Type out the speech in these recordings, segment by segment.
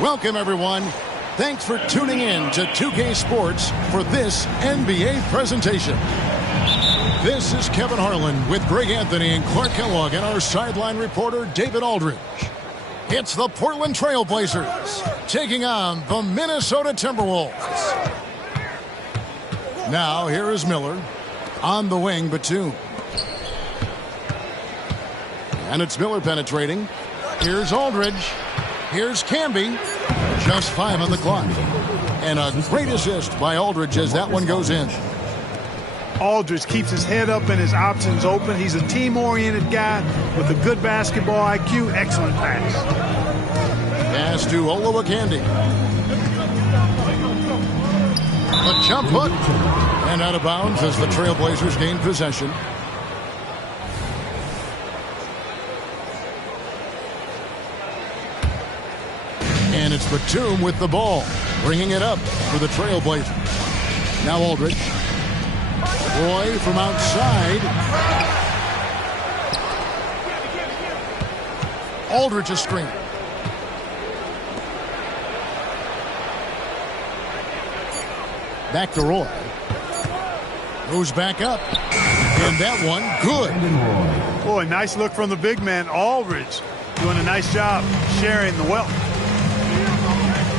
Welcome, everyone. Thanks for tuning in to 2K Sports for this NBA presentation. This is Kevin Harlan with Greg Anthony and Clark Kellogg and our sideline reporter, David Aldridge. It's the Portland Trail Blazers taking on the Minnesota Timberwolves. Now, here is Miller. On the wing, Batum. And it's Miller penetrating. Here's Aldridge. Here's Camby. Just 5 on the clock. And a great assist by Aldridge as that one goes in. Aldridge keeps his head up and his options open. He's a team-oriented guy with a good basketball IQ. Excellent pass. Pass to Olowokandi. A jump hook. And out of bounds as the Trailblazers gain possession. And it's Batum with the ball, bringing it up for the Trailblazers. Now Aldridge. Roy from outside. Aldridge a screen. Back to Roy. Goes back up. And that one, good. Boy, nice look from the big man, Aldridge. Doing a nice job sharing the wealth.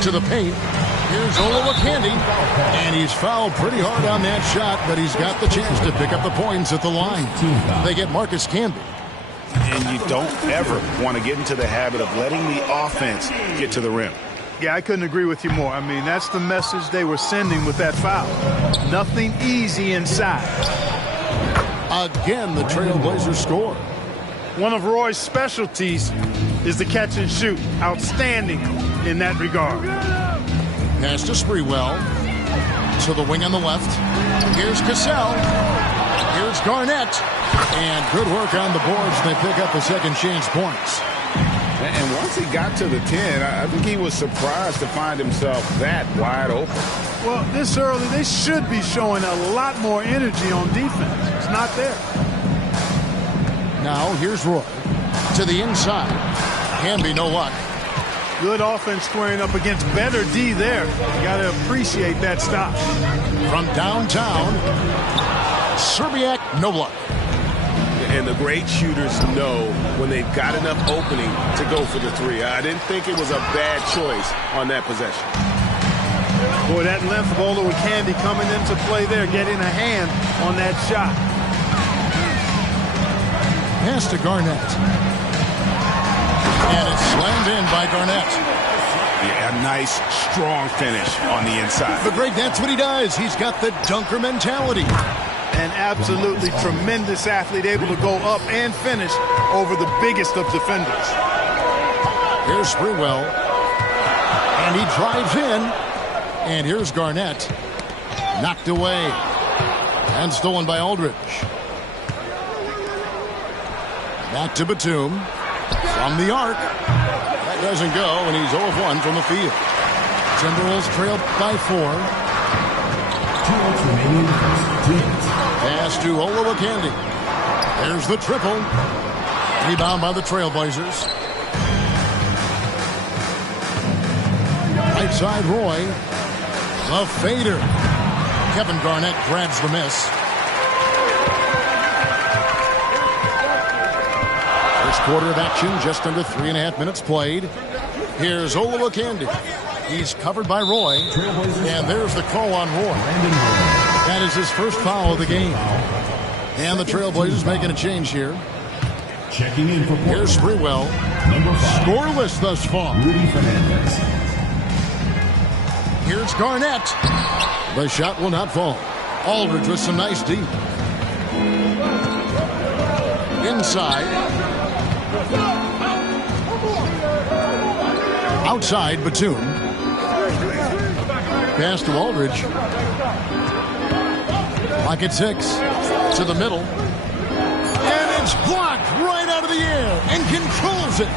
To the paint. Here's Olowokandi. And he's fouled pretty hard on that shot, but he's got the chance to pick up the points at the line. They get Marcus Camby. And you don't ever want to get into the habit of letting the offense get to the rim. Yeah, I couldn't agree with you more. I mean, that's the message they were sending with that foul. Nothing easy inside. Again, the Trailblazers score. One of Roy's specialties is the catch and shoot. Outstanding in that regard. Pass to Sprewell. To the wing on the left. Here's Cassell. Here's Garnett. And good work on the boards. They pick up the second chance points. And once he got to the 10, I think he was surprised to find himself that wide open. Well, this early, they should be showing a lot more energy on defense. It's not there. Now, here's Roy. To the inside. Camby, no luck. Good offense squaring up against better D there. You got to appreciate that stop. From downtown, Serbiak, no luck. And the great shooters know when they've got enough opening to go for the three. I didn't think it was a bad choice on that possession. Boy, that length of Olowokandi coming into play there, getting a hand on that shot. Pass to Garnett. And it's slammed in by Garnett. Yeah, a nice, strong finish on the inside. But Greg, that's what he does. He's got the dunker mentality. An absolutely tremendous athlete, able to go up and finish over the biggest of defenders. Here's Sprewell. And he drives in. And here's Garnett. Knocked away. And stolen by Aldridge. Back to Batum. From the arc. That doesn't go, and he's 0 of 1 from the field. Timberwolves trail by 4. 2 minutes remaining. Pass to Olowokandi. There's the triple. Rebound by the Trailblazers. Right side, Roy. The fader. Kevin Garnett grabs the miss. First quarter of action, just under 3.5 minutes played. Here's Olowokandi. He's covered by Roy. And there's the call on Roy. That is his first foul of the game. And the Trailblazers making a change here. Checking in for Portland. Here's Sprewell. Scoreless thus far. Rudy Fernandez. Here's Garnett. The shot will not fall. Aldridge with some nice deep. Inside. Outside, Batum. Pass to Aldridge. Clock at 6. To the middle. And it's blocked right out of the air and controls it.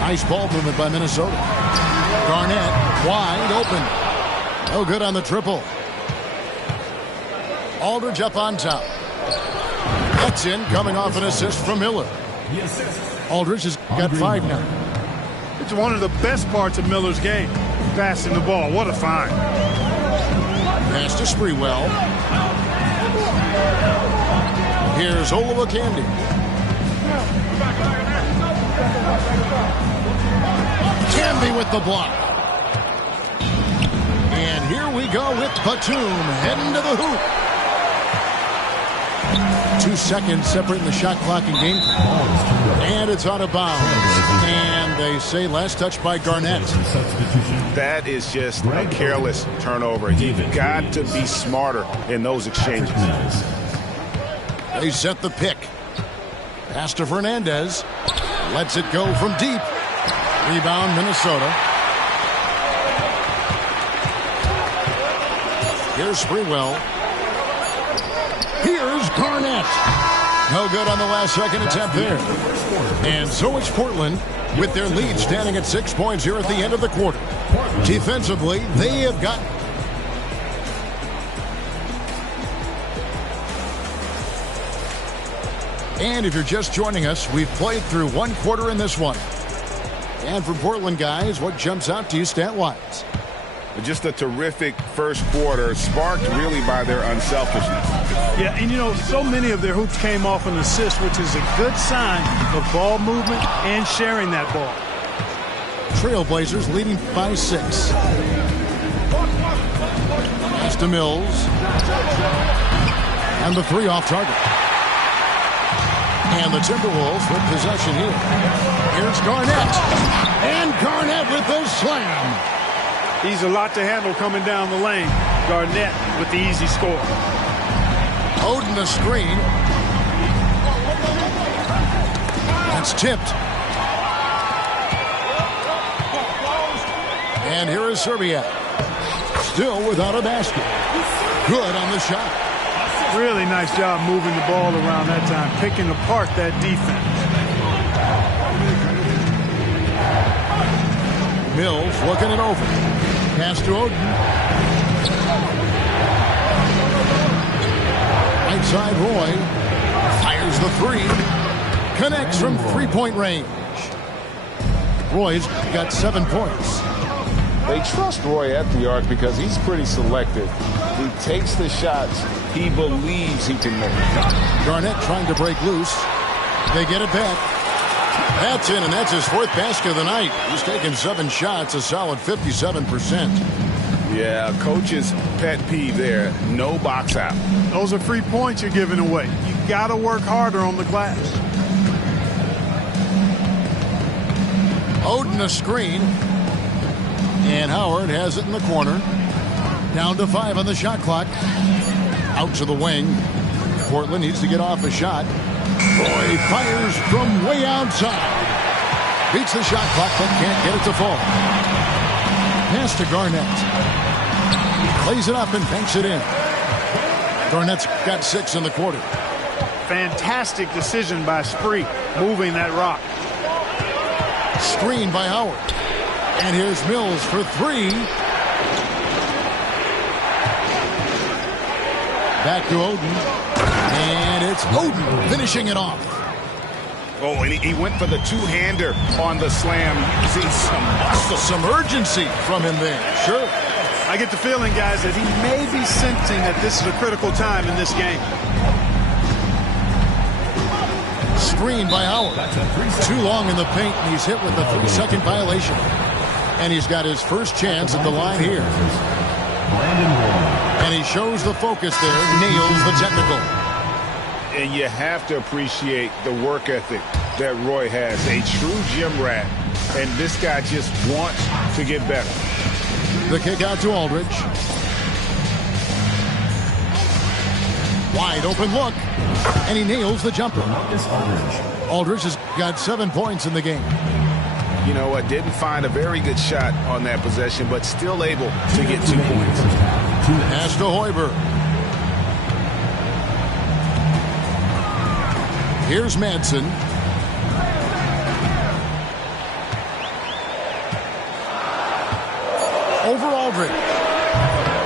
Nice ball movement by Minnesota. Garnett wide open. No good on the triple. Aldridge up on top. That's in, coming off an assist from Miller. The assist. Aldridge has got 5 now. It's one of the best parts of Miller's game, passing the ball. What a find. Pass to Sprewell. Here's Olowokandi. Camby with the block. And here we go with Batum heading to the hoop. 2 seconds separating the shot clock and game clock. And it's out of bounds. And they say last touch by Garnett. That is just a careless turnover. You've got to be smarter in those exchanges. They set the pick. Pass to Fernandez. Lets it go from deep. Rebound, Minnesota. Here's Sprewell. Here's Garnett. No good on the last second attempt there. And so it's Portland with their lead standing at 6 points here at the end of the quarter. Defensively, they have got... And if you're just joining us, we've played through 1 quarter in this one. And for Portland guys, what jumps out to you stat-wise? Just a terrific first quarter, sparked really by their unselfishness. Yeah, and you know, so many of their hoops came off an assist, which is a good sign of ball movement and sharing that ball. Trailblazers leading by 6. Pass to Mills. And the 3 off target. And the Timberwolves with possession here. Here's Garnett. And Garnett with the slam. He's a lot to handle coming down the lane. Garnett with the easy score. Oden the screen. That's tipped. And here is Serbia. Still without a basket. Good on the shot. Really nice job moving the ball around that time, picking apart that defense. Mills looking it over. Pass to Oden. Right side, Roy. Fires the 3. Connects from 3-point range. Roy's got 7 points. They trust Roy at the arc because he's pretty selective. He takes the shots he believes he can make. Garnett trying to break loose. They get it back. That's in, and that's his 4th basket of the night. He's taken 7 shots, a solid 57%. Yeah, coach's pet peeve there. No box out. Those are free points you're giving away. You got to work harder on the glass. Oden a screen. And Howard has it in the corner. Down to 5 on the shot clock. Out to the wing. Portland needs to get off a shot. Roy fires from way outside. Beats the shot clock, but can't get it to fall. Pass to Garnett. Plays it up and banks it in. Garnett's got 6 in the quarter. Fantastic decision by Spree, moving that rock. Screen by Howard. And here's Mills for 3. Back to Oden. And it's Oden finishing it off. Oh, and he went for the 2-hander on the slam, using some muscle. Some urgency from him there. Sure. I get the feeling, guys, that he may be sensing that this is a critical time in this game. Screen by Howard. Too long in the paint, and he's hit with the 3-second violation. And he's got his first chance at the line here. And he shows the focus there, nails the technical. And you have to appreciate the work ethic that Roy has. A true gym rat. And this guy just wants to get better. The kick out to Aldridge. Wide open look. And he nails the jumper. Aldridge has got 7 points in the game. You know what? Didn't find a very good shot on that possession, but still able to get 2 points. Pass to Hoiberg. Here's Madsen. Over Aldridge.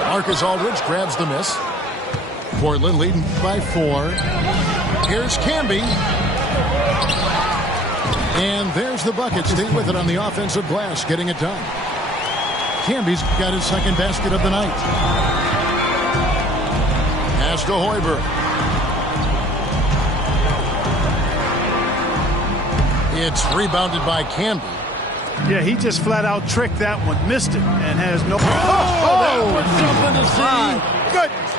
Marcus Aldridge grabs the miss. Portland leading by 4. Here's Camby. And there's the bucket. Stay with it on the offensive glass, getting it done. Camby's got his second basket of the night. Pass to Hoiberg. It's rebounded by Camby. Yeah, he just flat out tricked that one, missed it, and has no. That was something to see. Goodness.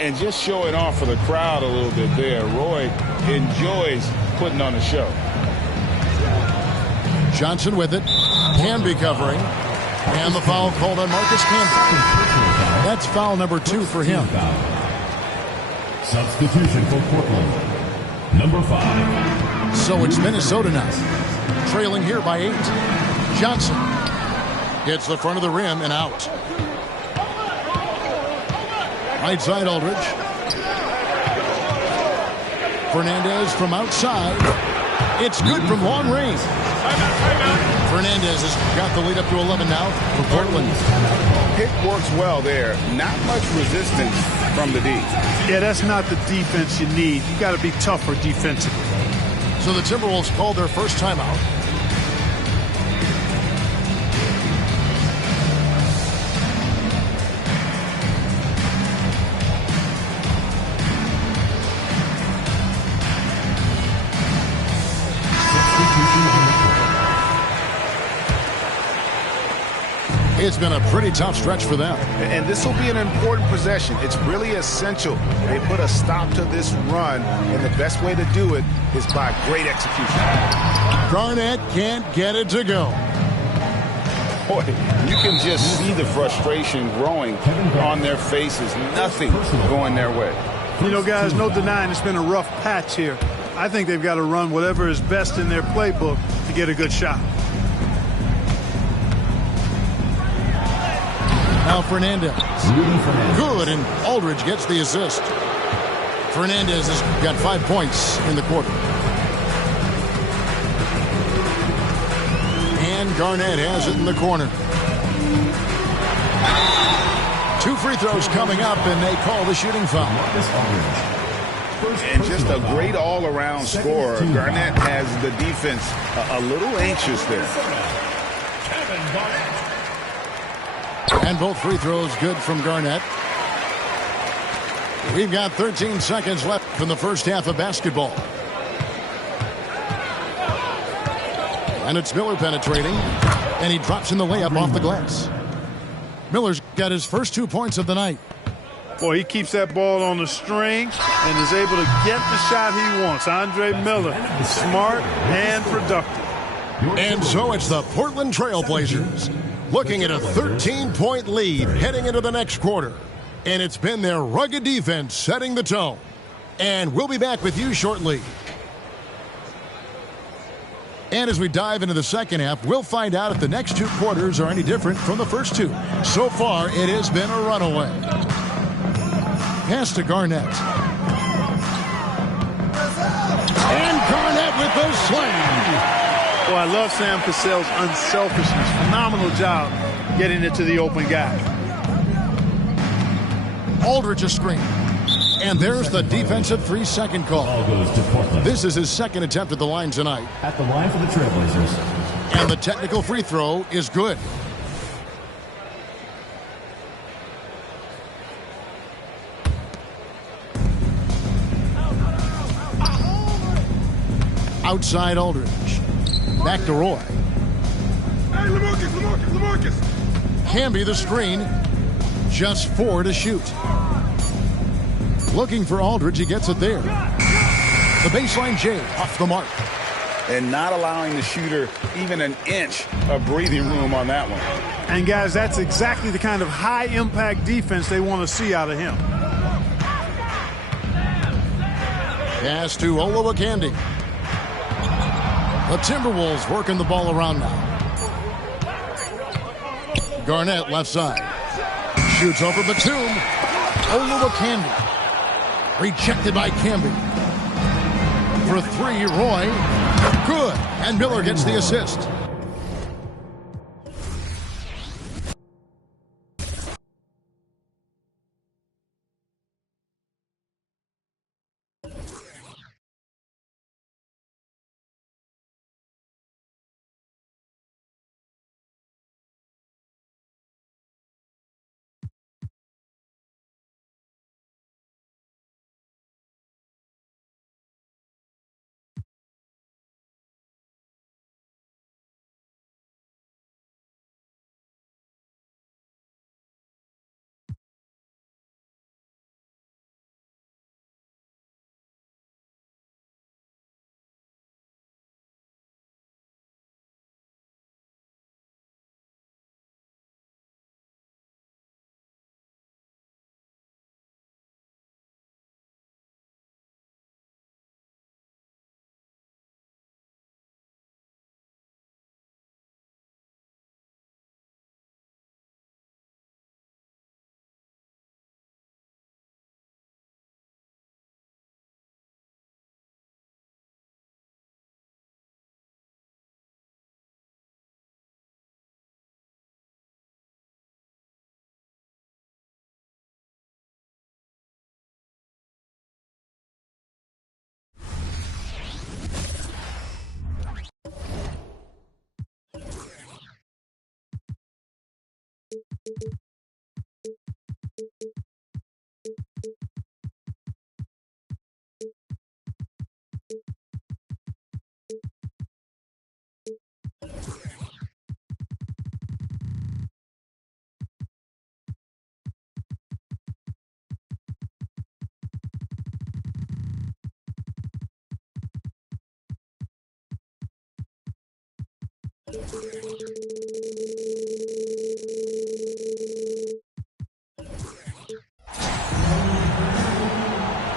And just showing off for the crowd a little bit there. Roy enjoys putting on a show. Johnson with it. Camby covering. And the foul called on Marcus Camby. That's foul number 2 for him. Substitution for Portland. Number 5. So it's Minnesota now. Trailing here by 8. Johnson hits the front of the rim and out. Right side Aldridge. Fernandez from outside. It's good from long range. Fernandez has got the lead up to 11 now for Portland. Pick works well there. Not much resistance from the D. Yeah, that's not the defense you need. You got to be tougher defensively. So the Timberwolves called their first timeout. It's been a pretty tough stretch for them. And this will be an important possession. It's really essential. They put a stop to this run, and the best way to do it is by great execution. Garnett can't get it to go. Boy, you can just see the frustration growing on their faces. Nothing going their way. You know, guys, no denying it's been a rough patch here. I think they've got to run whatever is best in their playbook to get a good shot. Now Fernandez. Good, and Aldridge gets the assist. Fernandez has got 5 points in the quarter. And Garnett has it in the corner. 2 free throws coming up, and they call the shooting foul. And just a great all-around scorer. Garnett has the defense a little anxious there. And both free throws good from Garnett. We've got 13 seconds left in the first half of basketball. And it's Miller penetrating. And he drops in the layup off the glass. Miller's got his first 2 points of the night. Boy, he keeps that ball on the string and is able to get the shot he wants. Andre Miller, smart and productive. And so it's the Portland Trailblazers looking at a 13-point lead heading into the next quarter. And it's been their rugged defense setting the tone. And we'll be back with you shortly. And as we dive into the second half, we'll find out if the next 2 quarters are any different from the first 2. So far, it has been a runaway. Pass to Garnett. And Garnett with the slam. Well, I love Sam Cassell's unselfishness. Phenomenal job getting it to the open guy. Aldridge a screen. And there's the defensive 3-second call. Ball goes to Portland. This is his second attempt at the line tonight. At the line for the Trailblazers. And the technical free throw is good. Outside Aldridge. Back to Roy. Hey, LaMarcus. Camby the screen. Just 4 to shoot. Looking for Aldridge. He gets it there. The baseline J off the mark. And not allowing the shooter even an inch of breathing room on that one. And, guys, that's exactly the kind of high-impact defense they want to see out of him. Pass to Olowokandi. The Timberwolves working the ball around now. Garnett left side. Shoots over Batum. Olowokandi. Rejected by Camby. For 3, Roy. Good. And Miller gets the assist.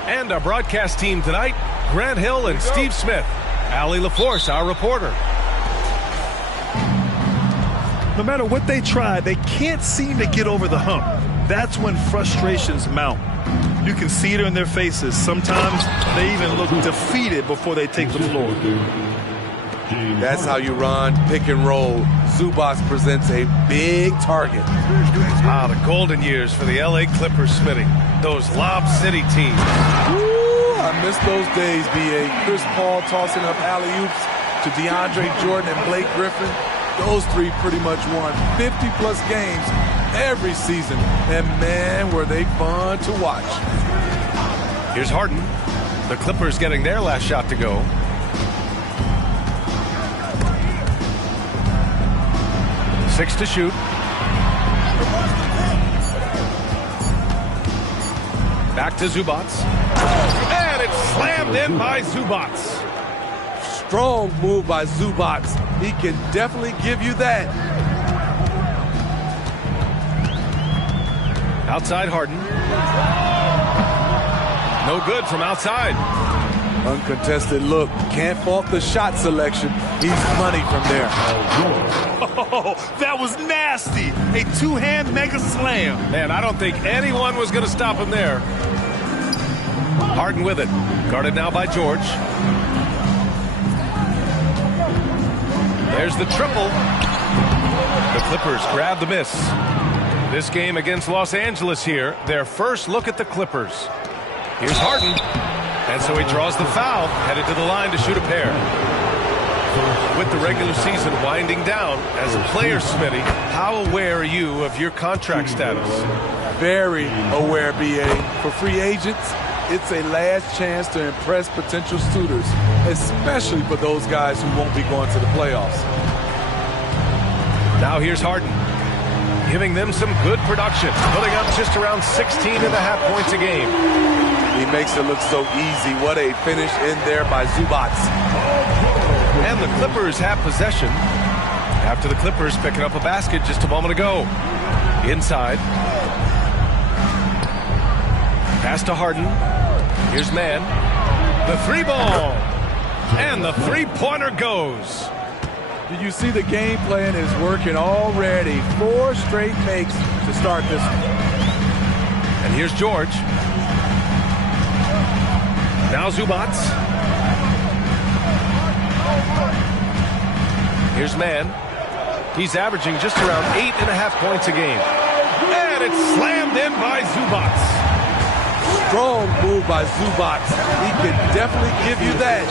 And our broadcast team tonight, Grant Hill and Steve Smith. Allie LaForce, our reporter. No matter what they try, they can't seem to get over the hump. That's when frustrations mount. You can see it in their faces. Sometimes they even look defeated before they take the floor. That's how you run pick and roll. Zubac presents a big target. The golden years for the LA Clippers, Smitty. Those Lob City teams. Ooh, I miss those days, B.A. Chris Paul tossing up alley-oops to DeAndre Jordan and Blake Griffin. Those three pretty much won 50-plus games every season. And, man, were they fun to watch. Here's Harden. The Clippers getting their last shot to go. Six to shoot. Back to Zubac. And it's slammed in by Zubac. Strong move by Zubac. He can definitely give you that. Outside Harden. No good from outside. Uncontested look. Can't fault the shot selection. He's money from there. Oh, that was nasty. A two-hand mega slam. Man, I don't think anyone was going to stop him there. Harden with it. Guarded now by George. There's the triple. The Clippers grab the miss. This game against Los Angeles here, their first look at the Clippers. Here's Harden. And so he draws the foul, headed to the line to shoot a pair. With the regular season winding down, as a player, Smitty, how aware are you of your contract status? Very aware, B.A. For free agents, it's a last chance to impress potential suitors, especially for those guys who won't be going to the playoffs. Now here's Harden, giving them some good production, putting up just around 16.5 points a game. He makes it look so easy. What a finish in there by Zubac. And the Clippers have possession after the Clippers picking up a basket just a moment ago. Inside. Pass to Harden. Here's Mann. The three ball. And the three-pointer goes. Did you see the game plan is working already? 4 straight makes to start this one. And here's George. Now Zubac. Here's Mann. He's averaging just around 8.5 points a game. And it's slammed in by Zubac. Strong move by Zubac. He can definitely give you that.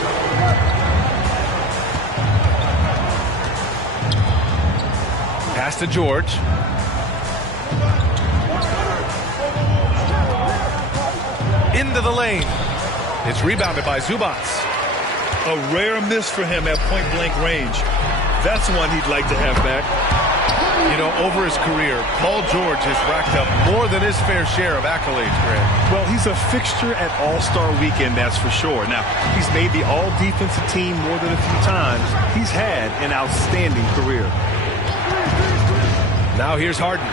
Pass to George. Into the lane. It's rebounded by Zubac. A rare miss for him at point-blank range. That's one he'd like to have back. You know, over his career, Paul George has racked up more than his fair share of accolades, Grant. Well, he's a fixture at All-Star Weekend, that's for sure. Now, he's made the All-Defensive Team more than a few times. He's had an outstanding career. Now here's Harden,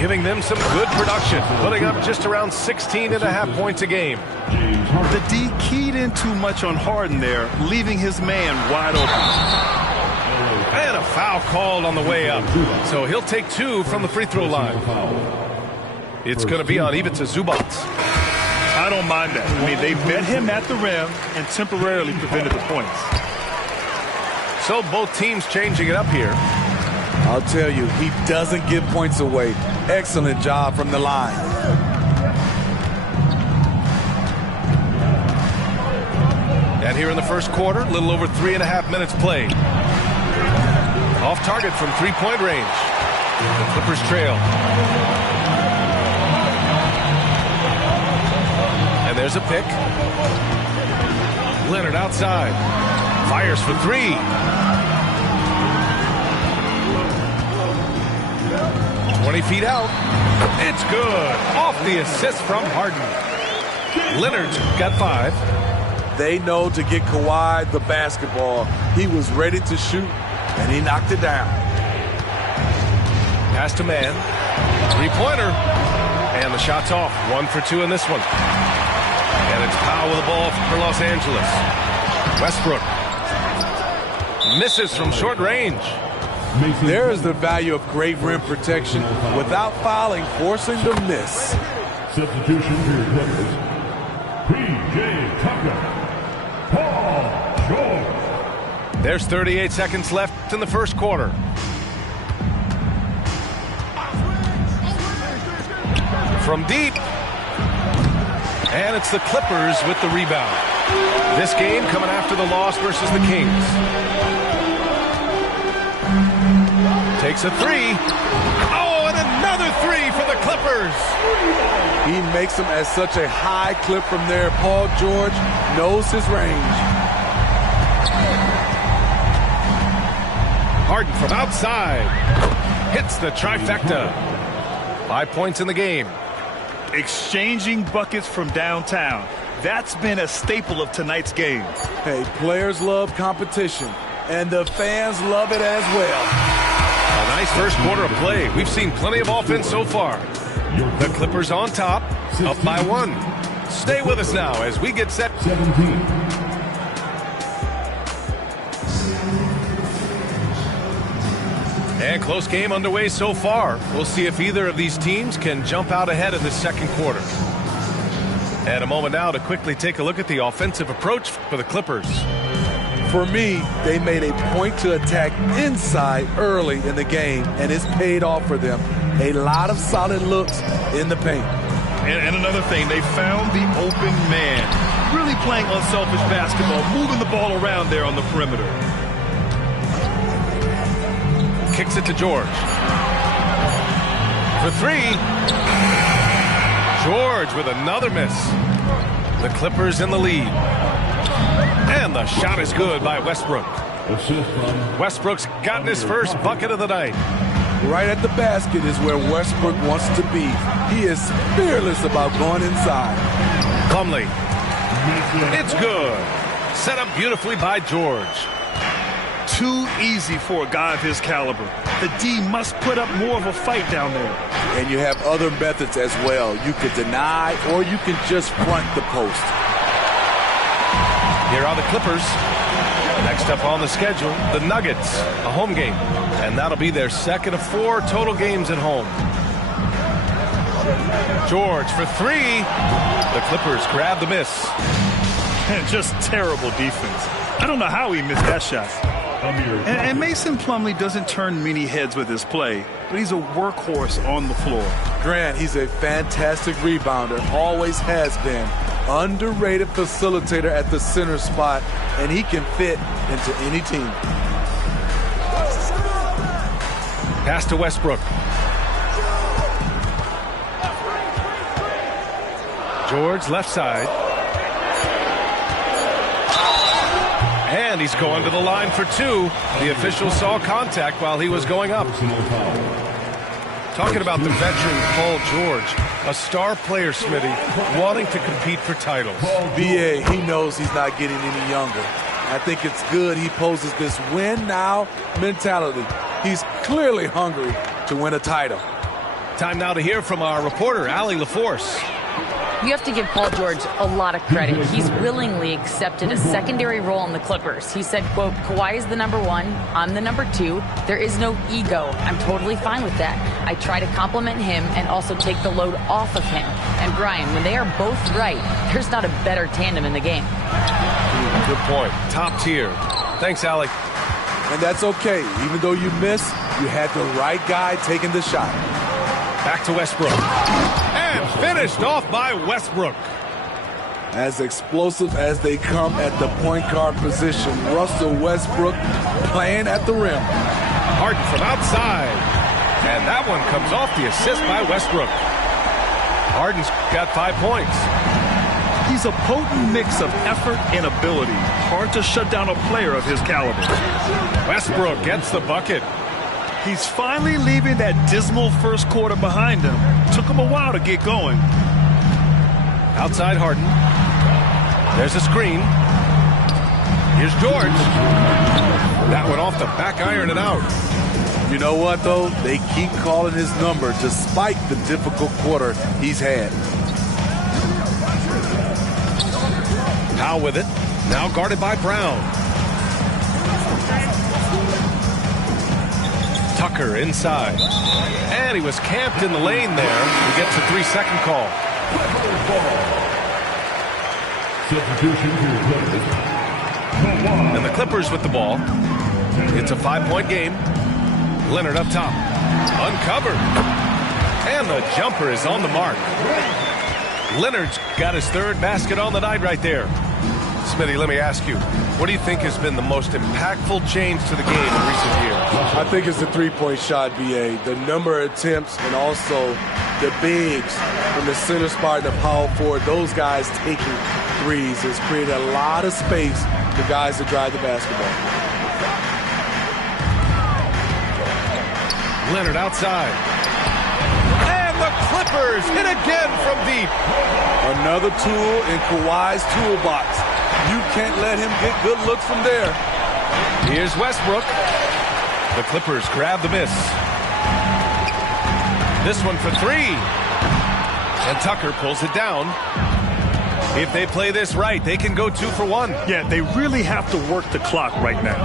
giving them some good production, putting up just around 16.5 points a game. The D keyed in too much on Harden there, leaving his man wide open. And a foul called on the way up. So he'll take 2 from the free throw line. It's going to be on Ivica Zubac. I don't mind that. I mean, they met him at the rim and temporarily prevented the points. So both teams changing it up here. I'll tell you, he doesn't give points away. Excellent job from the line. And here in the first quarter, a little over 3.5 minutes played. Off target from three-point range. The Clippers trail. And there's a pick. Leonard outside. Fires for 3. "20 feet out. It's good. Off the assist from Harden. Leonard's got 5. They know to get Kawhi the basketball. He was ready to shoot, and he knocked it down. Pass to man. Three-pointer. And the shot's off. 1 for 2 in this one. And it's Powell with the ball for Los Angeles. Westbrook misses from short range. There is the value of great rim protection without fouling, forcing the miss. Substitution for your Clippers. P.J. Tucker. Paul George. There's 38 seconds left in the first quarter. From deep. And it's the Clippers with the rebound. This game coming after the loss versus the Kings. Takes a three. Oh, and another three for the Clippers. He makes them at such a high clip from there. Paul George knows his range. Harden from outside. Hits the trifecta. 5 points in the game. Exchanging buckets from downtown. That's been a staple of tonight's game. Hey, players love competition, and the fans love it as well. A nice first quarter of play. We've seen plenty of offense so far. The Clippers on top, up by 1. Stay with us now as we get set. 17. And close game underway so far. We'll see if either of these teams can jump out ahead in the second quarter. And a moment now to quickly take a look at the offensive approach for the Clippers. For me, they made a point to attack inside early in the game, and it's paid off for them. A lot of solid looks in the paint. And another thing, they found the open man. Really playing unselfish basketball, moving the ball around there on the perimeter. Kicks it to George. For three. George with another miss. The Clippers in the lead. And the shot is good by Westbrook. Westbrook's gotten his first bucket of the night. Right at the basket is where Westbrook wants to be. He is fearless about going inside. Plumlee. It's good. Set up beautifully by George. Too easy for a guy of his caliber. The D must put up more of a fight down there. And you have other methods as well. You can deny or you can just front the post. Here are the Clippers. Next up on the schedule, the Nuggets, a home game. And that'll be their second of 4 total games at home. George for three. The Clippers grab the miss. And just terrible defense. I don't know how he missed that shot. And Mason Plumlee doesn't turn many heads with his play, but he's a workhorse on the floor. Grant, he's a fantastic rebounder, always has been. Underrated facilitator at the center spot, and he can fit into any team. Pass to Westbrook. George left side. And he's going to the line for 2. The official saw contact while he was going up. Talking about the veteran Paul George, a star player, Smitty, wanting to compete for titles. B.A., he knows he's not getting any younger. I think it's good he poses this win-now mentality. He's clearly hungry to win a title. Time now to hear from our reporter, Allie LaForce. You have to give Paul George a lot of credit. He's willingly accepted a secondary role in the Clippers. He said, quote, Kawhi is the #1, I'm the #2. There is no ego. I'm totally fine with that. I try to compliment him and also take the load off of him. And Brian, when they are both right, there's not a better tandem in the game. Good point. Top tier. Thanks, Allie. And that's okay. Even though you miss, you had the right guy taking the shot. Back to Westbrook. And finished off by Westbrook. As explosive as they come at the point guard position, Russell Westbrook playing at the rim. Harden from outside. And that one comes off the assist by Westbrook. Harden's got 5 points. He's a potent mix of effort and ability. Hard to shut down a player of his caliber. Westbrook gets the bucket. He's finally leaving that dismal first quarter behind him. Took him a while to get going. Outside Harden. There's a screen. Here's George. That one off the back iron and out. You know what, though? They keep calling his number despite the difficult quarter he's had. Powell with it. Now guarded by Brown. Tucker inside. And he was camped in the lane there. He gets a 3-second call. Substitution for the Clippers. And the Clippers with the ball. It's a 5-point game. Leonard up top. Uncovered. And the jumper is on the mark. Leonard's got his third basket on the night right there. Smitty, let me ask you, what do you think has been the most impactful change to the game in recent years? I think it's the three-point shot, B.A. The number of attempts and also the bigs from the center spot and the power forward, those guys taking threes has created a lot of space for guys to drive the basketball. Leonard outside. And the Clippers hit again from deep. Another tool in Kawhi's toolbox. You can't let him get good looks from there. Here's Westbrook. The Clippers grab the miss. This one for three. And Tucker pulls it down. If they play this right, they can go 2 for 1. Yeah, they really have to work the clock right now.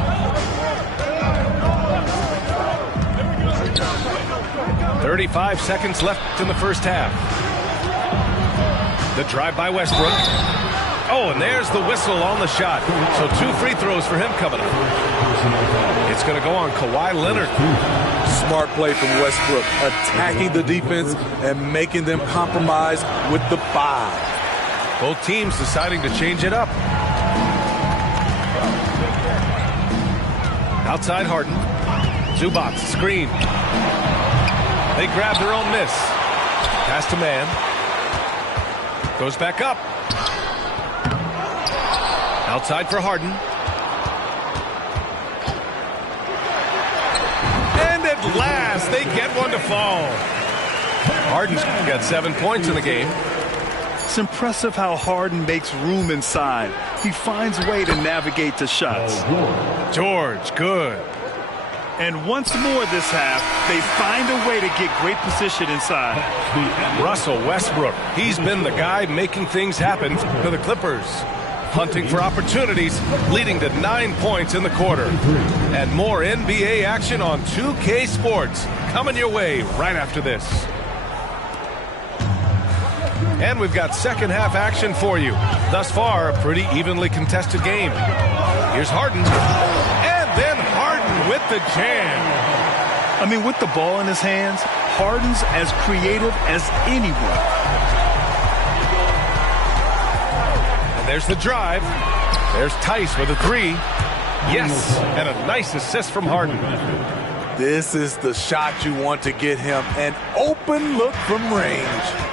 35 seconds left in the first half. The drive by Westbrook. Oh, and there's the whistle on the shot. So 2 free throws for him coming up. It's going to go on Kawhi Leonard. Smart play from Westbrook, attacking the defense and making them compromise with the 5. Both teams deciding to change it up. Outside Harden. Zubac, screen. They grab their own miss. Pass to man. Goes back up. Outside for Harden. And at last, they get one to fall. Harden's got 7 points in the game. It's impressive how Harden makes room inside. He finds a way to navigate the shots. George, good. And once more this half, they find a way to get great position inside. Russell Westbrook, he's been the guy making things happen for the Clippers. Hunting for opportunities, leading to 9 points in the quarter. And more NBA action on 2K Sports coming your way right after this. And we've got second half action for you. Thus far, a pretty evenly contested game. Here's Harden. And then Harden with the jam. I mean, with the ball in his hands, Harden's as creative as anyone. And there's the drive. There's Tice with a 3. Yes, and a nice assist from Harden. This is the shot you want to get him. An open look from range.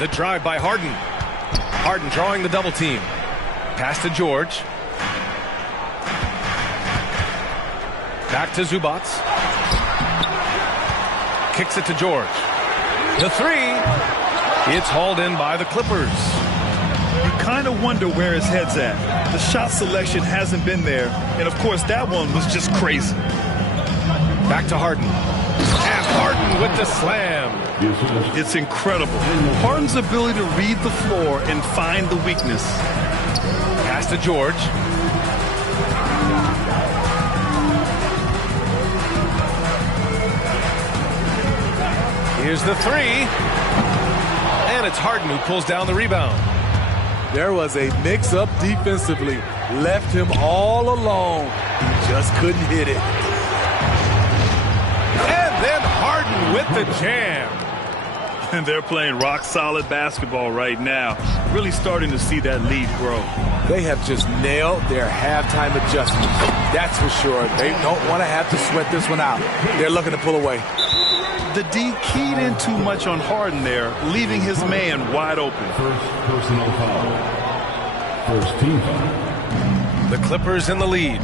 The drive by Harden. Harden drawing the double team. Pass to George. Back to Zubac. Kicks it to George. The 3. It's hauled in by the Clippers. You kind of wonder where his head's at. The shot selection hasn't been there. And, of course, that one was just crazy. Back to Harden. And Harden with the slam. It's incredible. Harden's ability to read the floor and find the weakness. Pass to George. Here's the 3. And it's Harden who pulls down the rebound. There was a mix-up defensively. Left him all alone. He just couldn't hit it. And then Harden with the jam. And they're playing rock-solid basketball right now. Really starting to see that lead grow. They have just nailed their halftime adjustments. That's for sure. They don't want to have to sweat this one out. They're looking to pull away. The D keyed in too much on Harden there, leaving his man wide open. First personal foul. First team foul. The Clippers in the lead.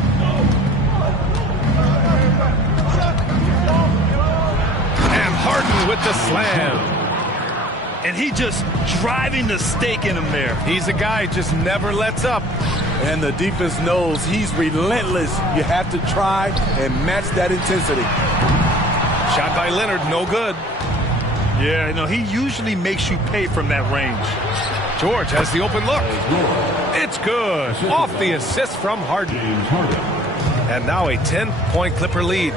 And Harden with the slam. And he just driving the stake in him there. He's a guy just never lets up. And the defense knows he's relentless. You have to try and match that intensity. Shot by Leonard, no good. Yeah, no, he usually makes you pay from that range. George has the open look. It's good. Off the assist from Harden. And now a 10-point Clipper lead.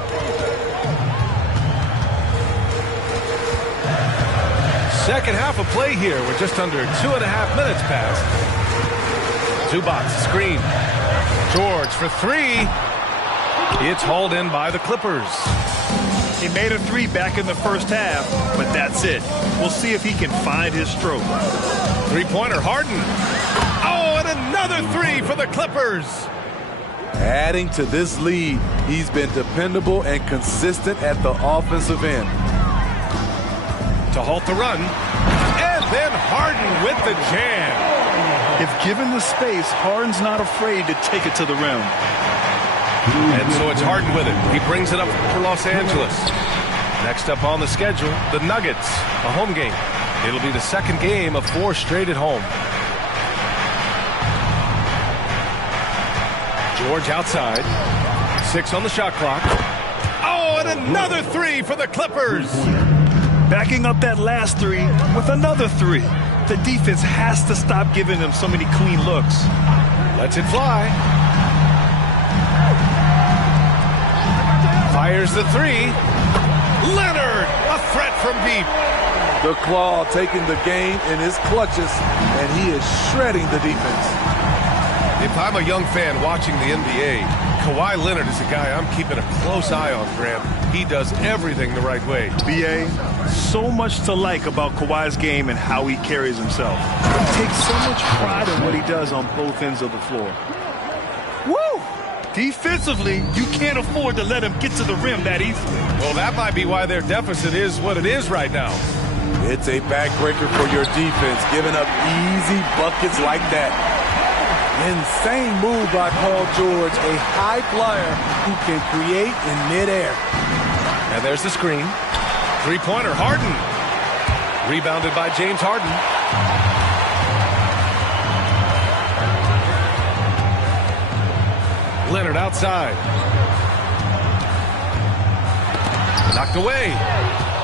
Second half of play here. We're just under 2.5 minutes past. Zubac screen. George for three. It's hauled in by the Clippers. He made a three back in the first half, but that's it. We'll see if he can find his stroke. Three-pointer, Harden. Oh, and another three for the Clippers. Adding to this lead, he's been dependable and consistent at the offensive end. To halt the run. And then Harden with the jam. If given the space, Harden's not afraid to take it to the rim. And so it's Harden with it. He brings it up for Los Angeles. Next up on the schedule, the Nuggets, a home game. It'll be the second game of 4 straight at home. George outside. 6 on the shot clock. Oh, and another three for the Clippers. Backing up that last three with another three. The defense has to stop giving them so many clean looks. Lets it fly. Fires the three. Leonard, a threat from deep. The Claw taking the game in his clutches, and he is shredding the defense. If I'm a young fan watching the NBA, Kawhi Leonard is a guy I'm keeping a close eye on, Graham. He does everything the right way. B.A., so much to like about Kawhi's game and how he carries himself. He takes so much pride in what he does on both ends of the floor. Woo! Defensively, you can't afford to let him get to the rim that easily. Well, that might be why their deficit is what it is right now. It's a backbreaker for your defense, giving up easy buckets like that. Insane move by Paul George, a high flyer who can create in midair. And there's the screen. Three-pointer, Harden. Rebounded by James Harden. Leonard outside. Knocked away.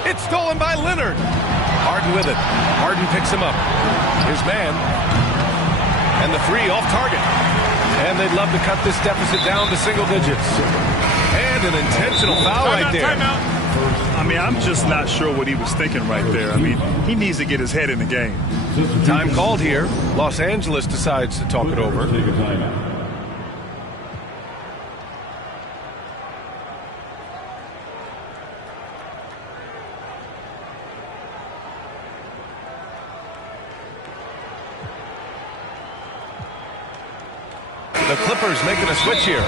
It's stolen by Leonard. Harden with it. Harden picks him up. His man. And the three off target. And they'd love to cut this deficit down to single digits. And an intentional foul right there. I mean, I'm just not sure what he was thinking right there. I mean, he needs to get his head in the game. Time called here. Los Angeles decides to talk it over. Take a timeout. The Clippers making a switch here.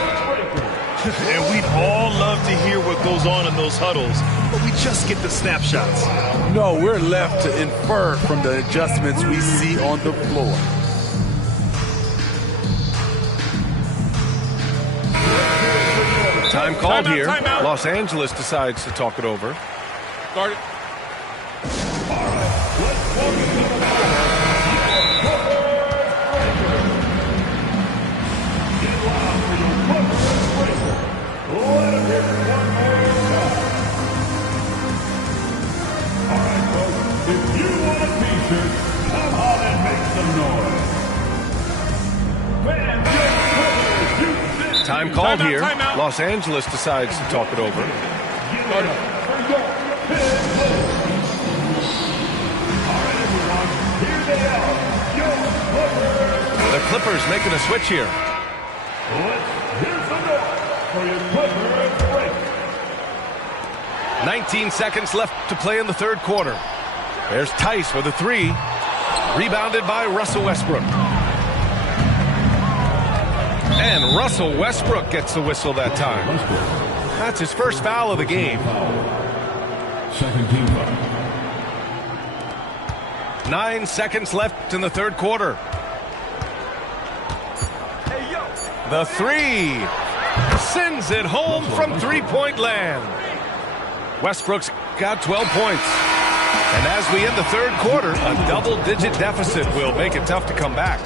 And we'd all love to hear what goes on in those huddles, but we just get the snapshots. No, we're left to infer from the adjustments we see on the floor. Time called here. Los Angeles decides to talk it over. Guard it. Time called here. Los Angeles decides to talk it over. The Clippers making a switch here. 19 seconds left to play in the third quarter. There's Tice with a three. Rebounded by Russell Westbrook. And Russell Westbrook gets the whistle that time. That's his first foul of the game. Second team foul. 9 seconds left in the third quarter. The three sends it home from three-point land. Westbrook's got 12 points. And as we end the third quarter, a double-digit deficit will make it tough to come back.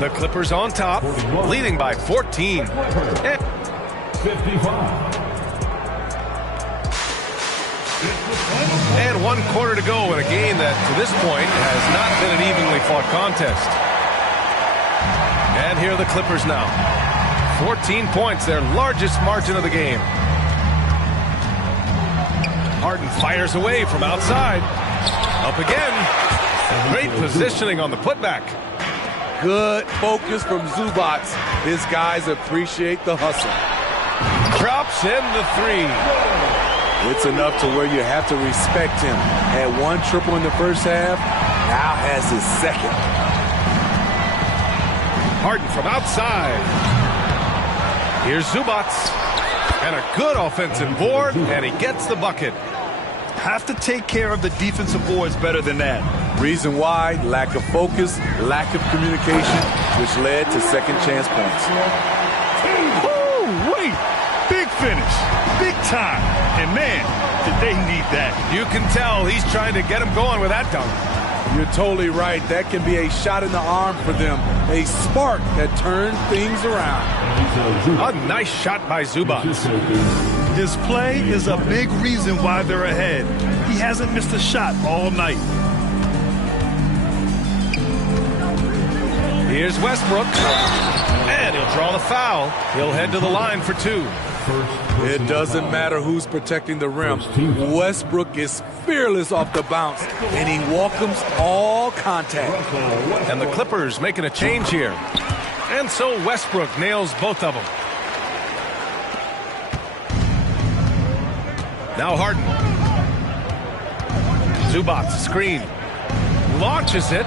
The Clippers on top, leading by 14. 55. And 1 quarter to go in a game that, to this point, has not been an evenly fought contest. And here are the Clippers now. 14 points, their largest margin of the game. Harden fires away from outside. Up again. Great positioning on the putback. Good focus from Zubac. His guys appreciate the hustle. Drops in the three. It's enough to where you have to respect him. Had 1 triple in the first half, now has his second. Harden from outside. Here's Zubac. And a good offensive board, and he gets the bucket. Have to take care of the defensive boards better than that. Reason why, lack of focus, lack of communication, which led to second chance points. Oh, wait. Big finish. Big time. And man, did they need that. You can tell he's trying to get him going with that dunk. You're totally right. That can be a shot in the arm for them. A spark that turns things around. A nice shot by Zubac. His play is a big reason why they're ahead. He hasn't missed a shot all night. Here's Westbrook. And he'll draw the foul. He'll head to the line for 2. It doesn't matter who's protecting the rim. Westbrook is fearless off the bounce, and he welcomes all contact. And the Clippers making a change here. And so Westbrook nails both of them. Now Harden. Zubac screen. Launches it.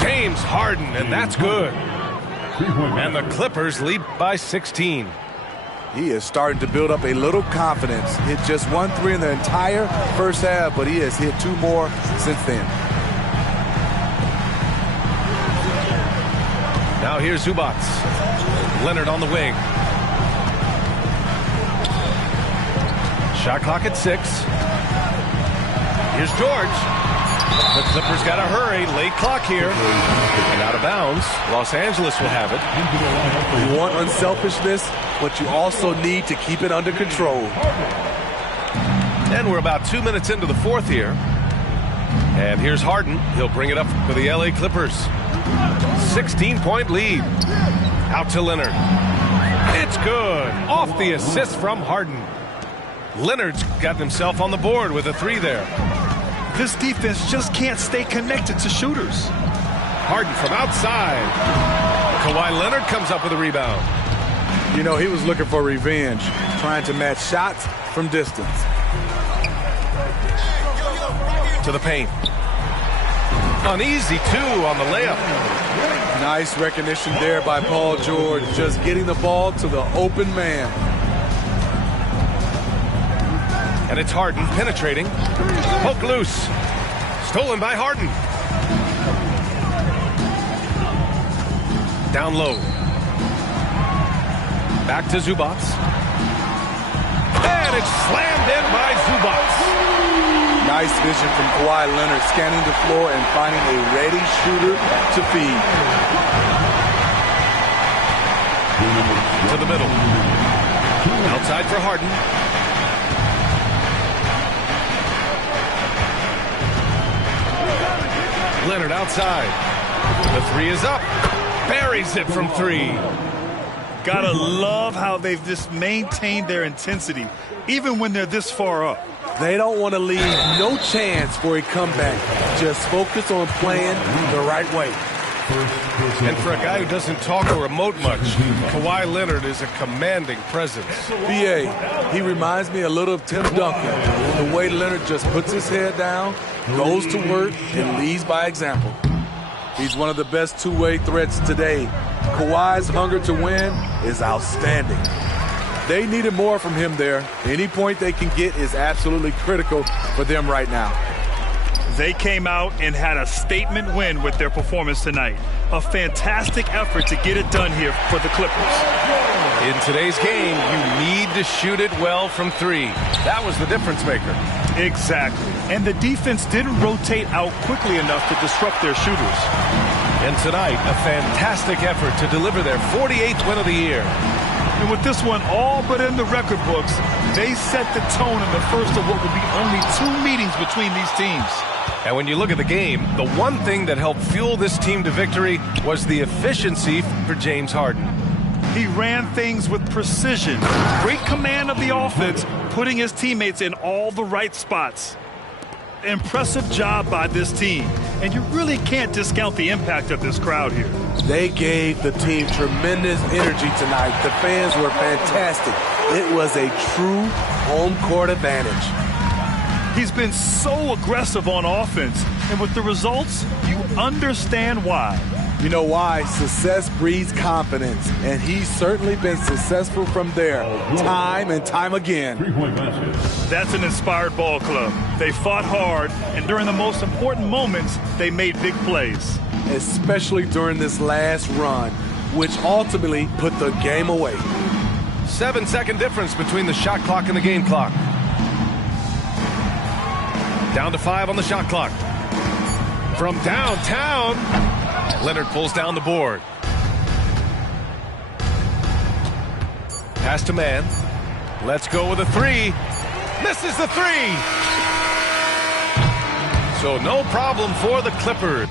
James Harden, and that's good. And the Clippers lead by 16. He is starting to build up a little confidence. Hit just 1 3 in the entire first half, but he has hit 2 more since then. Now here's Zubac. Leonard on the wing. Shot clock at 6. Here's George. The Clippers got to hurry. Late clock here. And out of bounds. Los Angeles will have it. You want unselfishness, but you also need to keep it under control. And we're about 2 minutes into the fourth here. And here's Harden. He'll bring it up for the LA Clippers. 16-point lead. Out to Leonard. It's good. Off the assist from Harden. Leonard's got himself on the board with a 3 there. This defense just can't stay connected to shooters. Harden from outside. Kawhi Leonard comes up with a rebound. You know, he was looking for revenge, trying to match shots from distance. To the paint. An easy 2 on the layup. Nice recognition there by Paul George, just getting the ball to the open man. And it's Harden penetrating. Poke loose. Stolen by Harden. Down low. Back to Zubac. And it's slammed in by Zubac. Nice vision from Kawhi Leonard, scanning the floor and finding a ready shooter to feed. To the middle. Outside for Harden. Leonard outside. The 3 is up. Buries it from 3. Gotta love how they've just maintained their intensity, even when they're this far up. They don't want to leave no chance for a comeback. Just focus on playing the right way. And for a guy who doesn't talk or emote much, Kawhi Leonard is a commanding presence. B.A., he reminds me a little of Tim Duncan. The way Leonard just puts his head down, goes to work, and leads by example. He's one of the best two-way threats today. Kawhi's hunger to win is outstanding. They needed more from him there. Any point they can get is absolutely critical for them right now. They came out and had a statement win with their performance tonight. A fantastic effort to get it done here for the Clippers. In today's game, you need to shoot it well from 3. That was the difference maker. Exactly. And the defense didn't rotate out quickly enough to disrupt their shooters. And tonight, a fantastic effort to deliver their 48th win of the year. And with this one all but in the record books, they set the tone in the first of what will be only 2 meetings between these teams. And when you look at the game, the one thing that helped fuel this team to victory was the efficiency for James Harden. He ran things with precision, great command of the offense, putting his teammates in all the right spots. Impressive job by this team, and you really can't discount the impact of this crowd here. They gave the team tremendous energy tonight. The fans were fantastic. It was a true home court advantage. He's been so aggressive on offense, and with the results, you understand why. You know why? Success breeds confidence, and he's certainly been successful from there, time and time again. Three-point basket. That's an inspired ball club. They fought hard, and during the most important moments, they made big plays. Especially during this last run, which ultimately put the game away. 7-second difference between the shot clock and the game clock. Down to 5 on the shot clock. From downtown, Leonard pulls down the board. Pass to man. Let's go with a 3. Misses the 3. So no problem for the Clippers.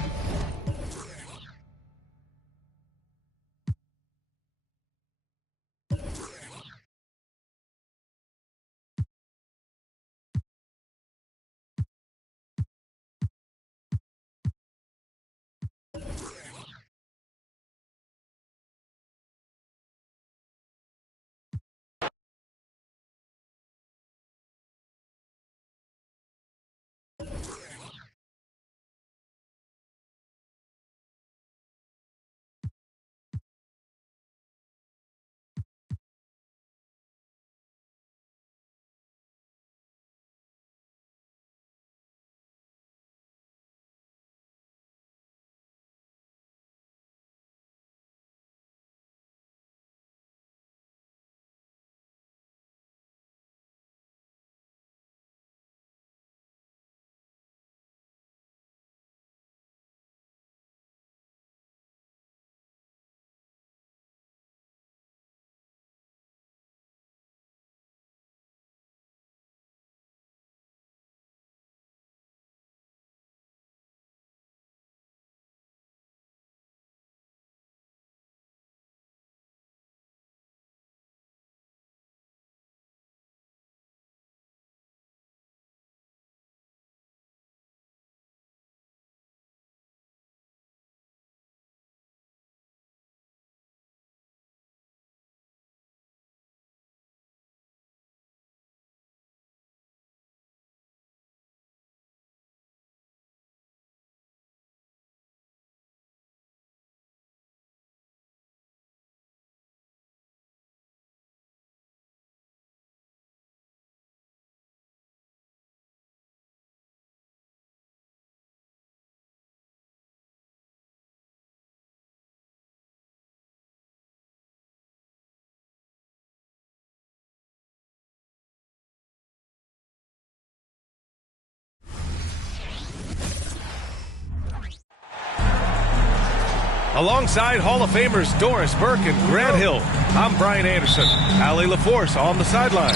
Alongside Hall of Famers Doris Burke and Grant Hill, I'm Brian Anderson. Allie LaForce on the sidelines.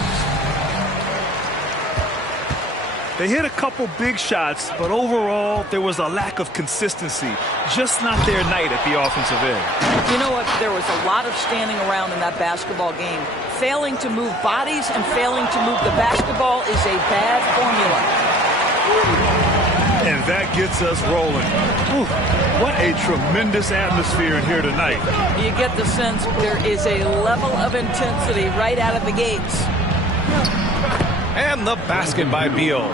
They hit a couple big shots, but overall, there was a lack of consistency. Just not their night at the offensive end. You know what? There was a lot of standing around in that basketball game. Failing to move bodies and failing to move the basketball is a bad formula. And that gets us rolling. Ooh, what a tremendous atmosphere in here tonight. You get the sense there is a level of intensity right out of the gates. And the basket by Beal.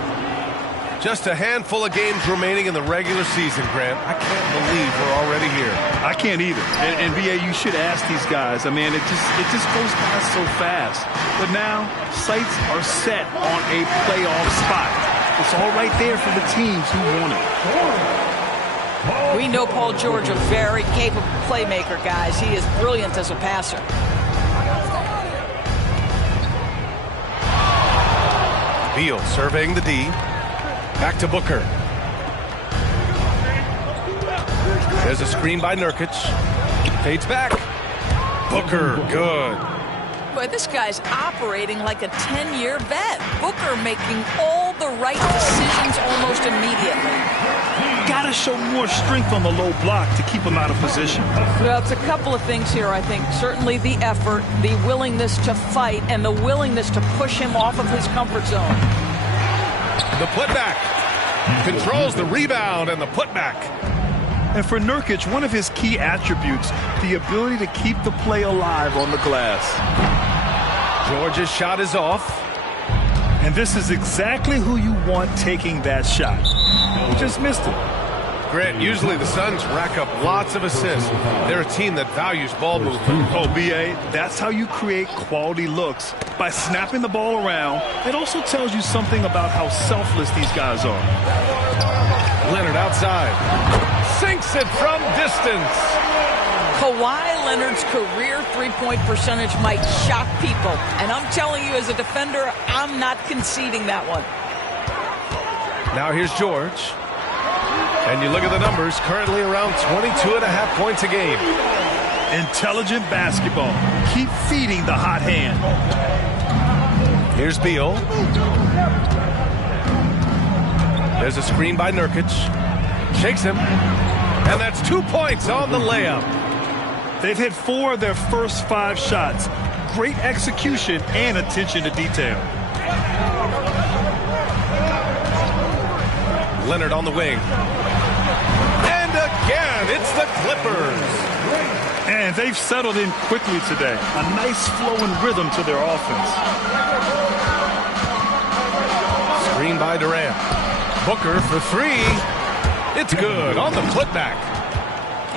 Just a handful of games remaining in the regular season, Grant. I can't believe we're already here. I can't either. And BA, you should ask these guys. I mean, it just goes by so fast. But now, sights are set on a playoff spot. It's all right there for the teams who want it. We know Paul George, a very capable playmaker, guys. He is brilliant as a passer. Beal surveying the D. Back to Booker. There's a screen by Nurkic. Fades back. Booker, good. Boy, this guy's operating like a 10-year vet. Booker making all the right decisions almost immediately. Got to show more strength on the low block to keep him out of position. Well, it's a couple of things here, I think. Certainly the effort, the willingness to fight, and the willingness to push him off of his comfort zone. The putback. Controls the rebound and the putback. And for Nurkic, one of his key attributes, the ability to keep the play alive on the glass. George's shot is off. And this is exactly who you want taking that shot. He just missed it. Grant, usually the Suns rack up lots of assists. They're a team that values ball movement. Oh, B.A., that's how you create quality looks. By snapping the ball around, it also tells you something about how selfless these guys are. Leonard outside. Sinks it from distance. Kawhi Leonard's career three-point percentage might shock people. And I'm telling you, as a defender, I'm not conceding that one. Now here's George. And you look at the numbers, currently around 22.5 points a game. Intelligent basketball. Keep feeding the hot hand. Here's Beal. There's a screen by Nurkic. Shakes him. And that's 2 points on the layup. They've hit 4 of their first 5 shots. Great execution and attention to detail. Leonard on the wing. And again, it's the Clippers. And they've settled in quickly today. A nice flowing rhythm to their offense. Screen by Durant. Booker for 3. It's good on the putback.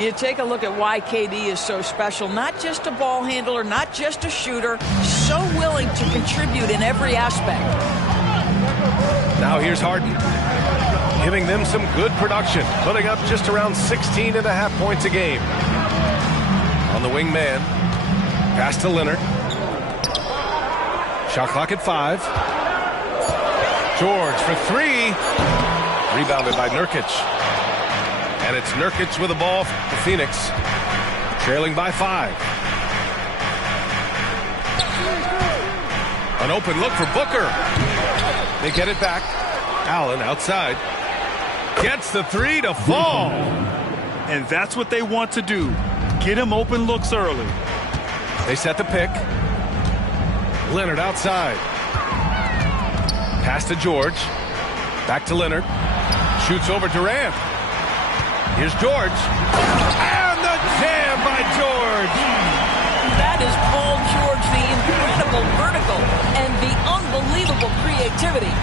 You take a look at why KD is so special. Not just a ball handler, not just a shooter. So willing to contribute in every aspect. Now here's Harden. Giving them some good production. Putting up just around 16.5 points a game. On the wing man. Pass to Leonard. Shot clock at 5. George for 3. Rebounded by Nurkic. And it's Nurkic with the ball for Phoenix. Trailing by 5. An open look for Booker. They get it back. Allen outside. Gets the 3 to fall. And that's what they want to do. Get him open looks early. They set the pick. Leonard outside. Pass to George. Back to Leonard. Shoots over Durant. Here's George. And the jam by George. That is Paul George, the incredible vertical and the unbelievable creativity.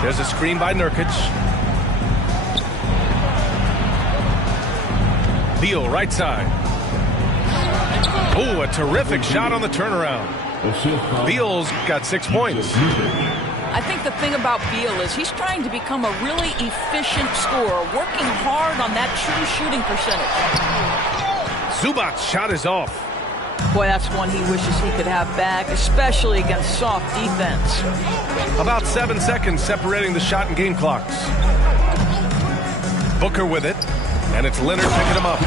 There's a screen by Nurkic. Beal right side. Oh, a terrific shot on the turnaround. Beal's got 6 points. I think the thing about Beal is he's trying to become a really efficient scorer, working hard on that true shooting percentage. Zubac's shot is off. Boy, that's one he wishes he could have back, especially against soft defense. About 7 seconds separating the shot and game clocks. Booker with it, and it's Leonard picking him up.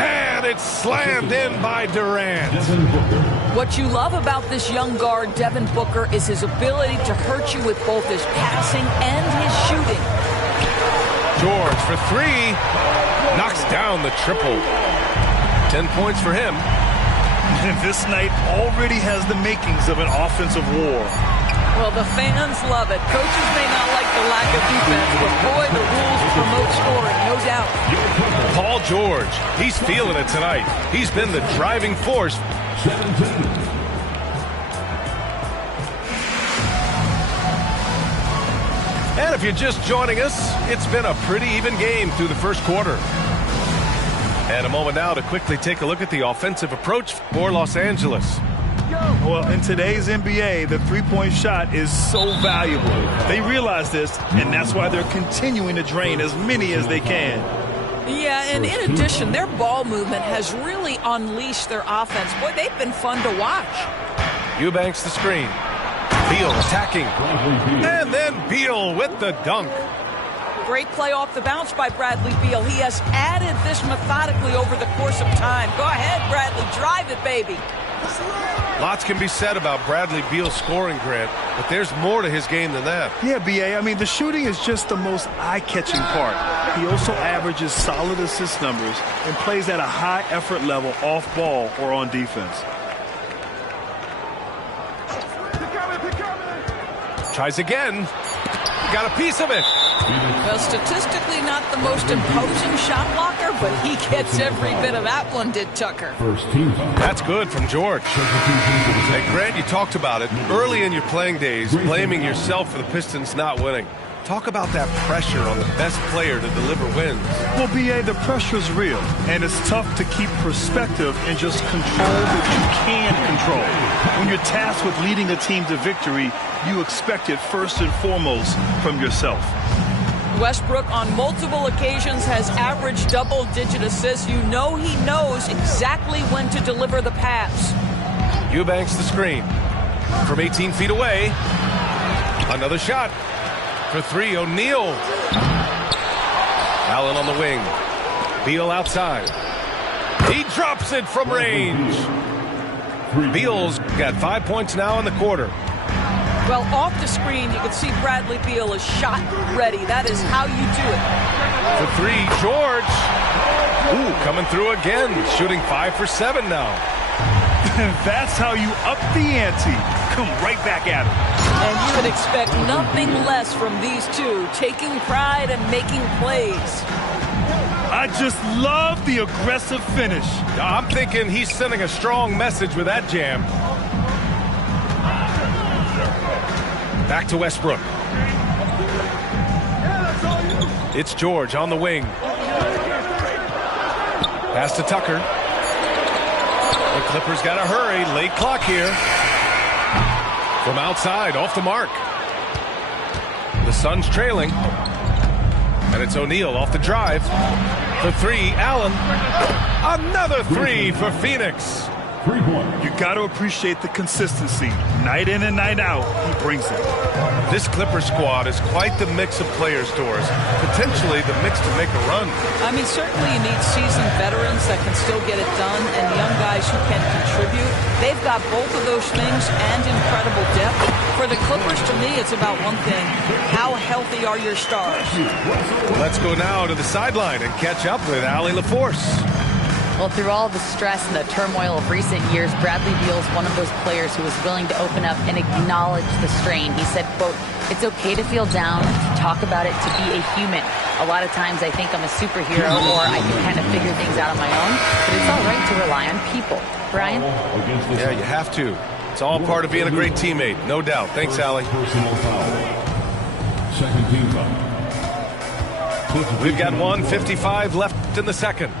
And it's slammed in by Durant. What you love about this young guard, Devin Booker, is his ability to hurt you with both his passing and his shooting. George for 3. Knocks down the triple. 10 points for him. And this night already has the makings of an offensive war. Well, the fans love it. Coaches may not like the lack of defense, but boy, the rules promote scoring, no doubt. Paul George, he's feeling it tonight. He's been the driving force. And if you're just joining us, it's been a pretty even game through the first quarter. And a moment now to quickly take a look at the offensive approach for Los Angeles. Well, in today's NBA, the three-point shot is so valuable. They realize this, and that's why they're continuing to drain as many as they can. Yeah, and in addition, their ball movement has really unleashed their offense. Boy, they've been fun to watch. Eubanks the screen. Beal attacking. And then Beal with the dunk. Great play off the bounce by Bradley Beal. He has added this methodically over the course of time. Go ahead, Bradley. Drive it, baby. Lots can be said about Bradley Beal's scoring, Grant, but there's more to his game than that. Yeah, B.A., I mean, the shooting is just the most eye-catching part. He also averages solid assist numbers and plays at a high effort level off ball or on defense. Tries again. Got a piece of it. Well, statistically not the most imposing shot blocker, but he gets every bit of that one, did Tucker. That's good from George. Hey, Grant, you talked about it. Early in your playing days, blaming yourself for the Pistons not winning. Talk about that pressure on the best player to deliver wins. Well, B.A., the pressure is real, and it's tough to keep perspective and just control what you can control. When you're tasked with leading a team to victory, you expect it first and foremost from yourself. Westbrook on multiple occasions has averaged double-digit assists. You know he knows exactly when to deliver the pass. Eubanks the screen. From 18 feet away. Another shot. For three, O'Neal. Allen on the wing. Beal outside. He drops it from range. Beal's got 5 points now in the quarter. Well, off the screen, you can see Bradley Beal is shot ready. That is how you do it. For three, George. Ooh, coming through again. Shooting 5 for 7 now. That's how you up the ante. Come right back at him. And you would expect nothing less from these two, taking pride and making plays. I just love the aggressive finish. I'm thinking he's sending a strong message with that jam. Back to Westbrook. It's George on the wing. Pass to Tucker. The Clippers got to hurry. Late clock here. From outside, off the mark. The Suns trailing. And it's O'Neal off the drive. For three, Allen. Another three for Phoenix. You got to appreciate the consistency. Night in and night out, he brings it. This Clippers squad is quite the mix of players, Doris. Potentially the mix to make a run. I mean, certainly you need seasoned veterans that can still get it done and young guys who can contribute. They've got both of those things and incredible depth. For the Clippers, to me, it's about one thing. How healthy are your stars? Let's go now to the sideline and catch up with Allie LaForce. Well, through all the stress and the turmoil of recent years, Bradley Beal is one of those players who is willing to open up and acknowledge the strain. He said, quote, "It's okay to feel down, to talk about it, to be a human. A lot of times I think I'm a superhero or I can kind of figure things out on my own, but it's all right to rely on people." Brian? Yeah, you have to. It's all part of being a great teammate, no doubt. Thanks, Allie. Second team foul. We've got 1:55 left in the second.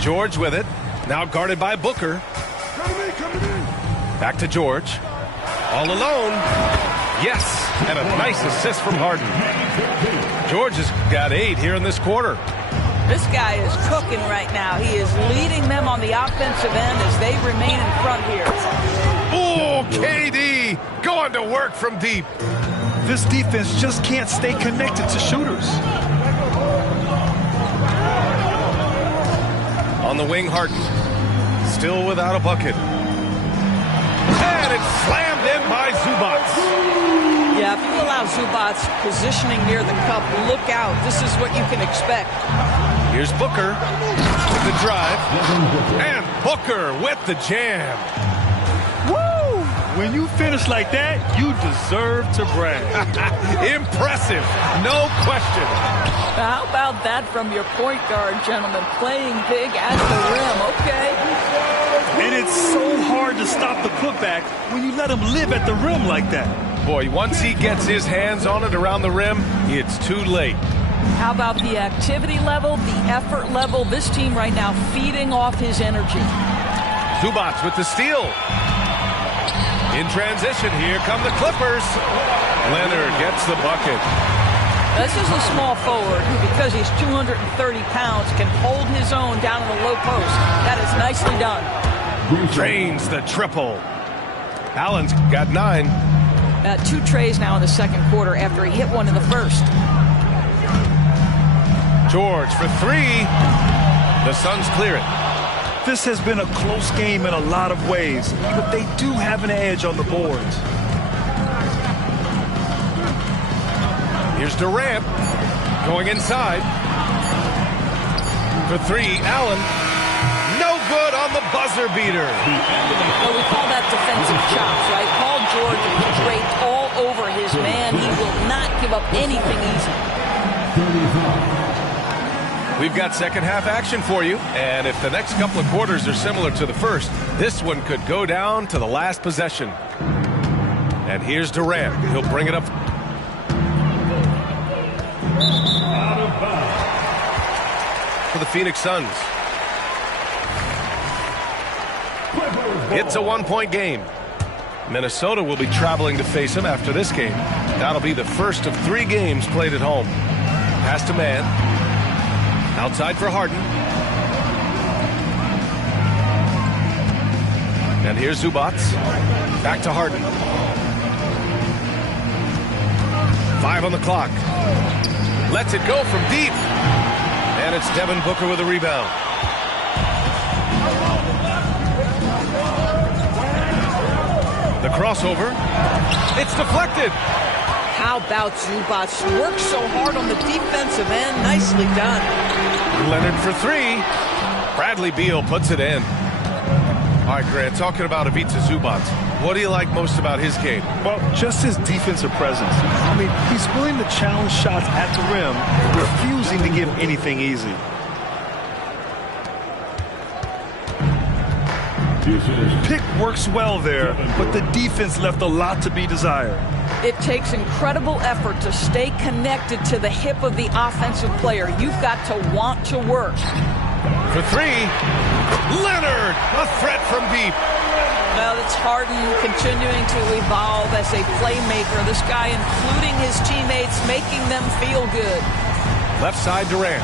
George with it. Now guarded by Booker. Back to George. All alone. Yes. And a nice assist from Harden. George has got 8 here in this quarter. This guy is cooking right now. He is leading them on the offensive end as they remain in front here. Oh, KD going to work from deep. This defense just can't stay connected to shooters. On the wing, Harden. Still without a bucket. And it's slammed in by Zubac. Yeah, if you allow Zubac's positioning near the cup, look out. This is what you can expect. Here's Booker with the drive. And Booker with the jam. Woo! When you finish like that, you deserve to brag. Impressive, no question. How about that from your point guard, gentlemen? Playing big at the rim, okay? And it's so hard to stop the putback when you let him live at the rim like that. Boy, once he gets his hands on it around the rim, it's too late. How about the activity level, the effort level? This team right now feeding off his energy. Zubac with the steal. In transition, here come the Clippers. Leonard gets the bucket. This is a small forward who, because he's 230 pounds, can hold his own down in the low post. That is nicely done. Drains the triple. Allen's got 9. 2 trays now in the second quarter after he hit one in the first. George for 3. The Suns clear it. This has been a close game in a lot of ways, but they do have an edge on the boards. Here's Durant going inside. For 3, Allen. No good on the buzzer beater. Well, we call that defensive chops, right? Paul George is draped all over his man. He will not give up anything easy. We've got second half action for you, and if the next couple of quarters are similar to the first, this one could go down to the last possession. And here's Durant. He'll bring it up. For the Phoenix Suns. It's a 1-point game. Minnesota will be traveling to face him after this game. That'll be the first of 3 games played at home. Pass to man. Outside for Harden. And here's Zubac. Back to Harden. 5 on the clock. Lets it go from deep. And it's Devin Booker with a rebound. The crossover. It's deflected. How about Zubac? Works so hard on the defensive end. Nicely done. Leonard for 3. Bradley Beal puts it in. All right, Grant, talking about Ivica Zubac, what do you like most about his game? Well, just his defensive presence. I mean, he's willing to challenge shots at the rim, refusing to give anything easy. Pick works well there, but the defense left a lot to be desired. It takes incredible effort to stay connected to the hip of the offensive player. You've got to want to work. For 3, Leonard, a threat from deep. Well, it's Harden continuing to evolve as a playmaker. This guy, including his teammates, making them feel good. Left side, Durant.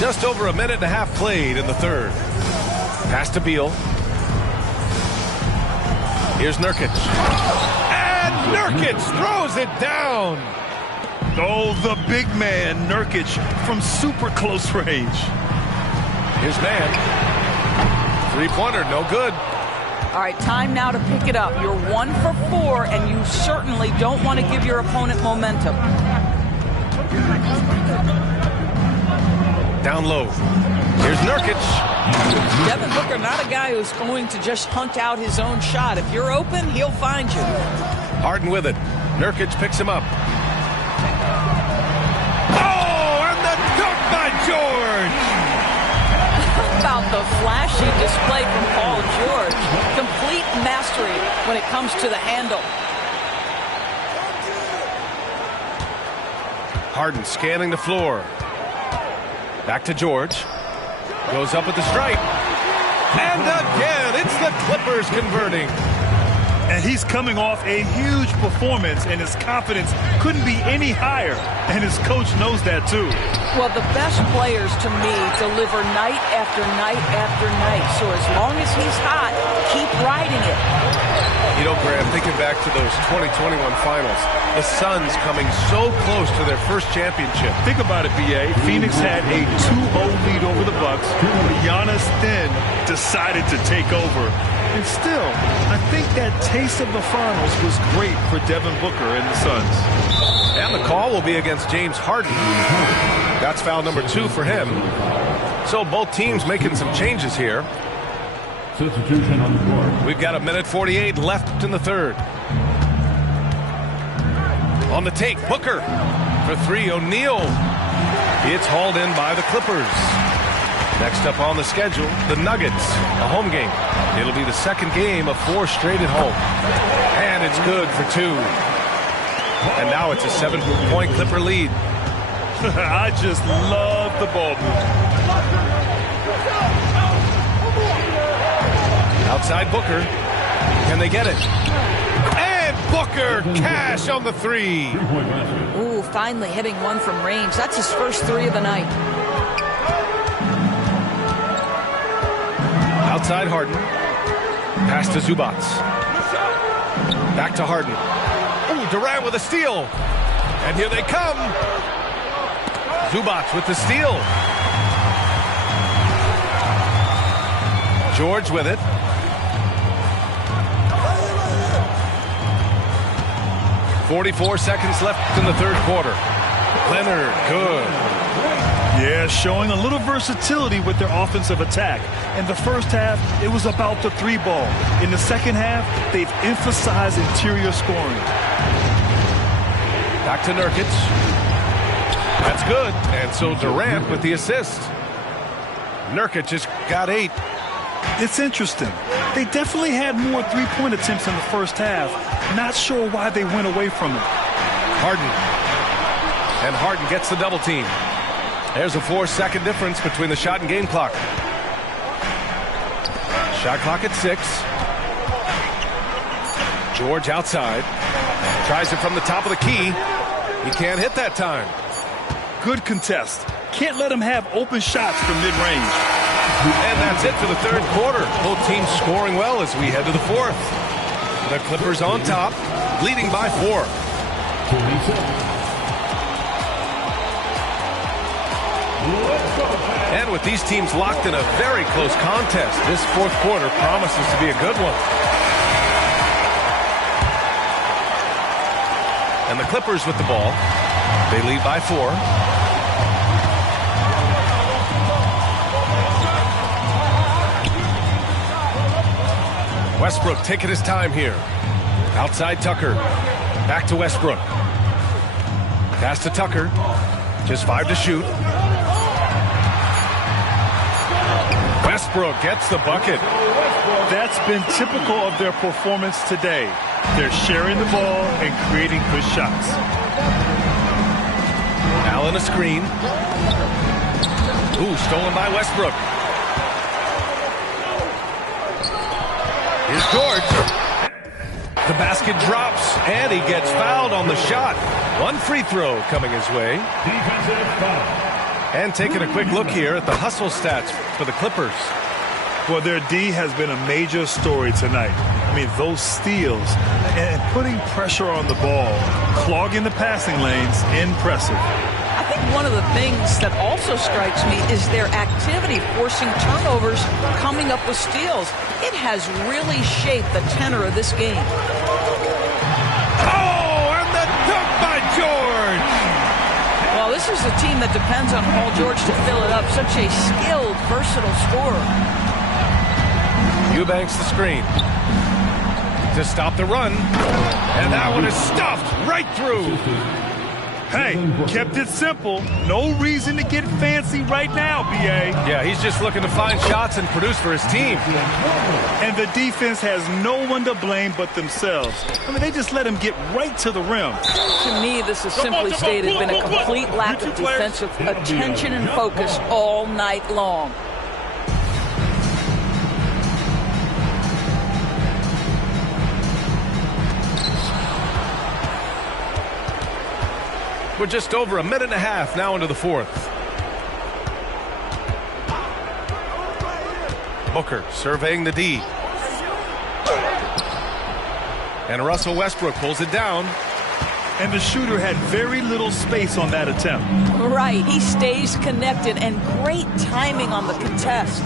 Just over 1.5 minutes played in the third. Pass to Beal. Here's Nurkic. And Nurkic throws it down. Oh, the big man, Nurkic, from super close range. Here's man. 3-pointer, no good. All right, time now to pick it up. You're 1 for 4, and you certainly don't want to give your opponent momentum. Down low. Here's Nurkic. Devin Booker, not a guy who's going to just hunt out his own shot. If you're open, he'll find you. Harden with it. Nurkic picks him up. Oh, and the dunk by George. How about the flashy display from Paul George? Complete mastery when it comes to the handle. Harden scanning the floor. Back to George. Goes up with the stripe. And again, it's the Clippers converting. And he's coming off a huge performance, and his confidence couldn't be any higher. And his coach knows that, too. Well, the best players, to me, deliver night after night after night. So as long as he's hot, keep riding it. You know, Graham, thinking back to those 2021 finals, the Suns coming so close to their first championship. Think about it, B.A. Phoenix had a 2-0 lead over the Bucks. Giannis then decided to take over. And still, I think that taste of the finals was great for Devin Booker and the Suns. And the call will be against James Harden. That's foul number 2 for him. So both teams making some changes here. Substitution on the floor. We've got 1:48 left in the third. On the take, Booker for 3, O'Neal. It's hauled in by the Clippers. Next up on the schedule, the Nuggets, a home game. It'll be the second game of 4 straight at home. And it's good for 2. And now it's a 7-point Clipper lead. I just love the ball movement. Outside Booker. Can they get it? And Booker, cash on the three. Ooh, finally hitting one from range. That's his first three of the night. Outside Harden. Pass to Zubac. Back to Harden. Ooh, Durant with a steal. And here they come. Zubac with the steal. George with it. .44 seconds left in the third quarter. Leonard, good. Yeah, showing a little versatility with their offensive attack. In the first half, it was about the three ball. In the second half, they've emphasized interior scoring. Back to Nurkic. That's good. And so Durant with the assist. Nurkic has got 8. It's interesting. They definitely had more three-point attempts in the first half. Not sure why they went away from it. Harden. And Harden gets the double team. There's a 4-second difference between the shot and game clock. Shot clock at 6. George outside. Tries it from the top of the key. He can't hit that time. Good contest. Can't let him have open shots from mid-range. And that's it for the third quarter. Both teams scoring well as we head to the fourth. The Clippers on top, leading by 4. And with these teams locked in a very close contest, this fourth quarter promises to be a good one. And the Clippers with the ball. They lead by 4. Westbrook taking his time here. Outside Tucker. Back to Westbrook. Pass to Tucker. Just 5 to shoot. Westbrook gets the bucket. That's been typical of their performance today. They're sharing the ball and creating good shots. Allen a screen. Ooh, stolen by Westbrook. Here's George. The basket drops, and he gets fouled on the shot. One free throw coming his way. And taking a quick look here at the hustle stats for the Clippers. Well, their D has been a major story tonight. I mean, those steals and putting pressure on the ball, clogging the passing lanes, impressive. I think one of the things that also strikes me is their activity forcing turnovers, coming up with steals. It has really shaped the tenor of this game. Oh, and the dunk by George! Well, this is a team that depends on Paul George to fill it up. Such a skilled, versatile scorer. Eubanks the screen to stop the run, and that one is stuffed right through. Hey, kept it simple. No reason to get fancy right now, B.A. Yeah, he's just looking to find shots and produce for his team. And the defense has no one to blame but themselves. I mean, they just let him get right to the rim. To me, this has simply stated been a complete lack of defensive attention and focus all night long. We're just over a minute and a half now into the fourth. Booker surveying the D. And Russell Westbrook pulls it down. And the shooter had very little space on that attempt. Right, he stays connected and great timing on the contest.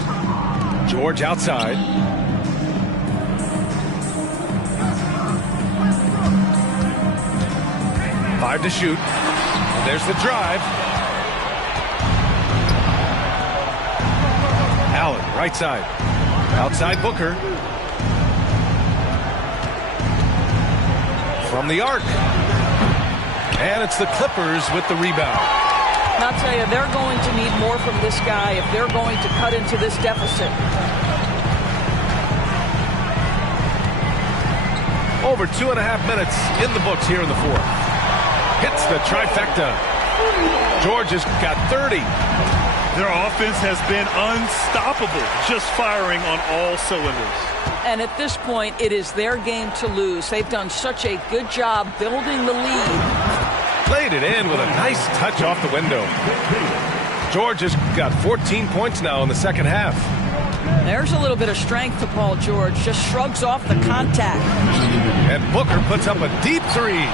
George outside. Five to shoot. And there's the drive. Allen, right side. Outside Booker. From the arc. And it's the Clippers with the rebound. And I'll tell you, they're going to need more from this guy if they're going to cut into this deficit. Over 2.5 minutes in the books here in the fourth. Hits the trifecta. George has got 30. Their offense has been unstoppable, just firing on all cylinders. And at this point, it is their game to lose. They've done such a good job building the lead. Played it in with a nice touch off the window. George has got 14 points now in the second half. There's a little bit of strength to Paul George. Just shrugs off the contact. And Booker puts up a deep three.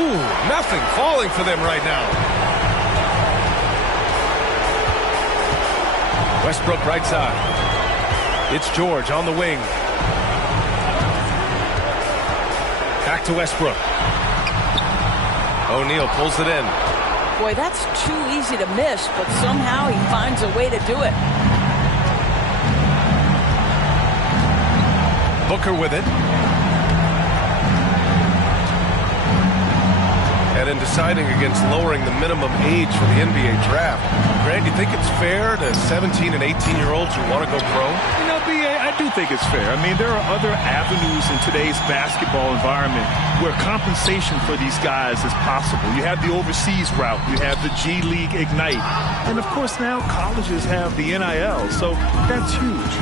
Ooh, nothing falling for them right now. Westbrook right side. It's George on the wing. Back to Westbrook. O'Neal pulls it in. Boy, that's too easy to miss, but somehow he finds a way to do it. Booker with it. And in deciding against lowering the minimum age for the NBA draft, Grant, you think it's fair to 17 and 18-year-olds who want to go pro? You know, B.A., I do think it's fair. I mean, there are other avenues in today's basketball environment where compensation for these guys is possible. You have the overseas route. You have the G League Ignite. And, of course, now colleges have the NIL, so that's huge.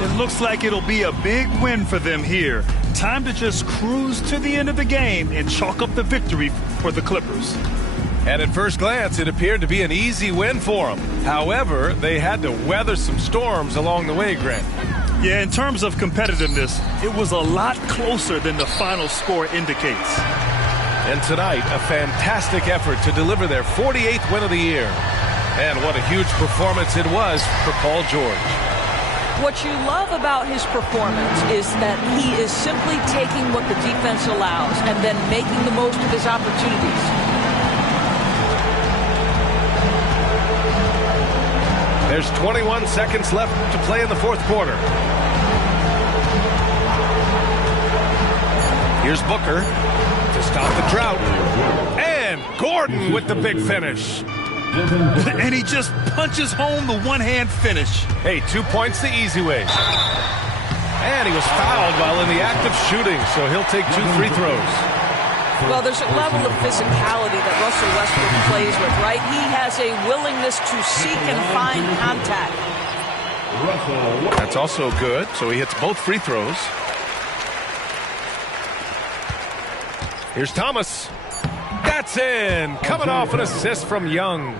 It looks like it'll be a big win for them here. Time to just cruise to the end of the game and chalk up the victory for the Clippers. And at first glance, it appeared to be an easy win for them. However, they had to weather some storms along the way, Grant. Yeah, in terms of competitiveness, it was a lot closer than the final score indicates. And tonight, a fantastic effort to deliver their 48th win of the year. And what a huge performance it was for Paul George. What you love about his performance is that he is simply taking what the defense allows and then making the most of his opportunities. There's 21 seconds left to play in the fourth quarter. Here's Booker to stop the drought. And Gordon with the big finish. And he just punches home the one-hand finish. Hey, 2 points the easy way. And he was fouled while in the act of shooting, so he'll take 2 free throws. Well, there's a level of physicality that Russell Westbrook plays with, right? He has a willingness to seek and find contact. That's also good, so he hits both free throws. Here's Thomas. That's in. Coming off an assist from Young.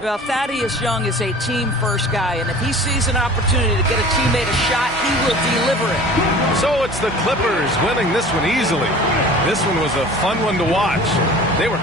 Well, Thaddeus Young is a team-first guy, and if he sees an opportunity to get a teammate a shot, he will deliver it. So it's the Clippers winning this one easily. This one was a fun one to watch. They were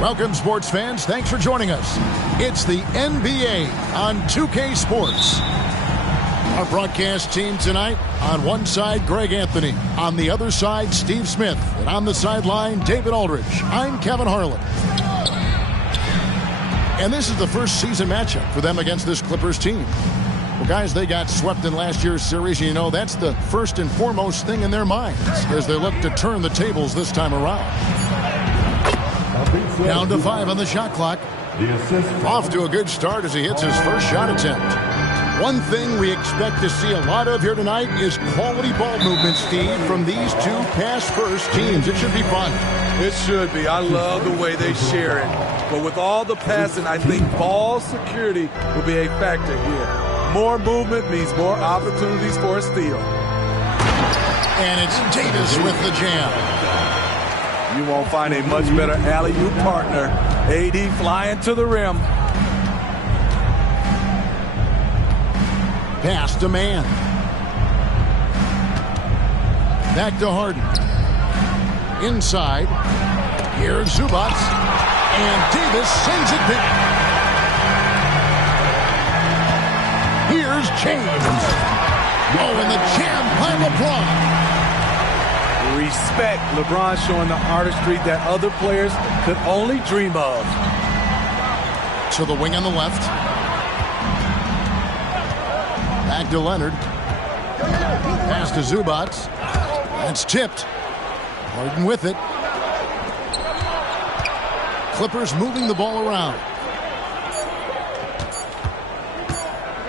Welcome, sports fans. Thanks for joining us. It's the NBA on 2K Sports. Our broadcast team tonight, on one side, Greg Anthony. On the other side, Steve Smith. And on the sideline, David Aldridge. I'm Kevin Harlan. And this is the first season matchup for them against this Clippers team. Well, guys, they got swept in last year's series. You know, that's the first and foremost thing in their minds as they look to turn the tables this time around. Down to 5 on the shot clock. Off to a good start as he hits his first shot attempt. One thing we expect to see a lot of here tonight is quality ball movement, Steve, from these two pass-first teams. It should be fun. It should be. I love the way they share it. But with all the passing, I think ball security will be a factor here. More movement means more opportunities for a steal. And it's Davis with the jam. You won't find a much better alley-oop partner. AD flying to the rim. Pass to man. Back to Harden. Inside. Here's Zubac. And Davis sends it back. Here's James. Oh, and the jam by LeBron. Respect. LeBron showing the artistry that other players could only dream of. To the wing on the left. Back to Leonard. Pass to Zubac. That's tipped. Harden with it. Clippers moving the ball around.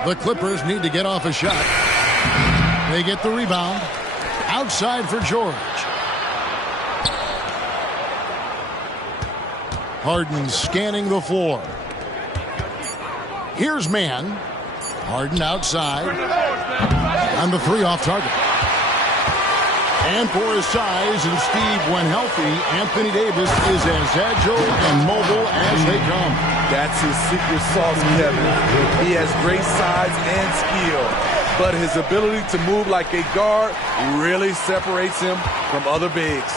The Clippers need to get off a shot. They get the rebound. Outside for George. Harden scanning the floor. Here's man. Harden outside. On the 3 off target. And for his size, and Steve, when healthy, Anthony Davis is as agile and mobile as they come. That's his secret sauce, Kevin. He has great size and skill, but his ability to move like a guard really separates him from other bigs.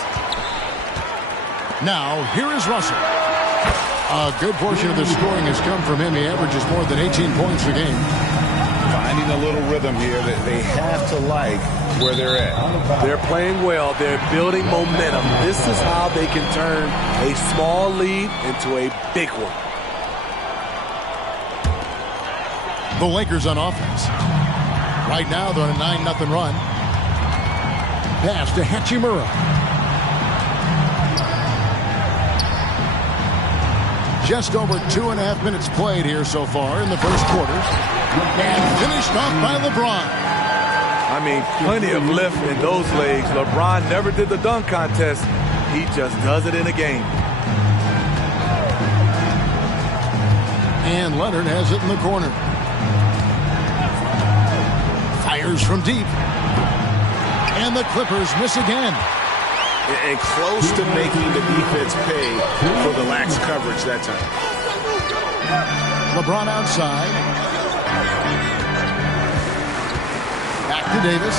Now, here is Russell. A good portion of the scoring has come from him. He averages more than 18 points a game. Finding a little rhythm here that they have to like where they're at. They're playing well. They're building momentum. This is how they can turn a small lead into a big one. The Lakers on offense. Right now, they're on a 9-0 run. Pass to Hachimura. Just over 2.5 minutes played here so far in the first quarter. And finished off by LeBron. I mean, plenty of lift in those legs. LeBron never did the dunk contest. He just does it in a game. And Leonard has it in the corner. Fires from deep. And the Clippers miss again. And close to making the defense pay for the lax coverage that time. LeBron outside. Back to Davis.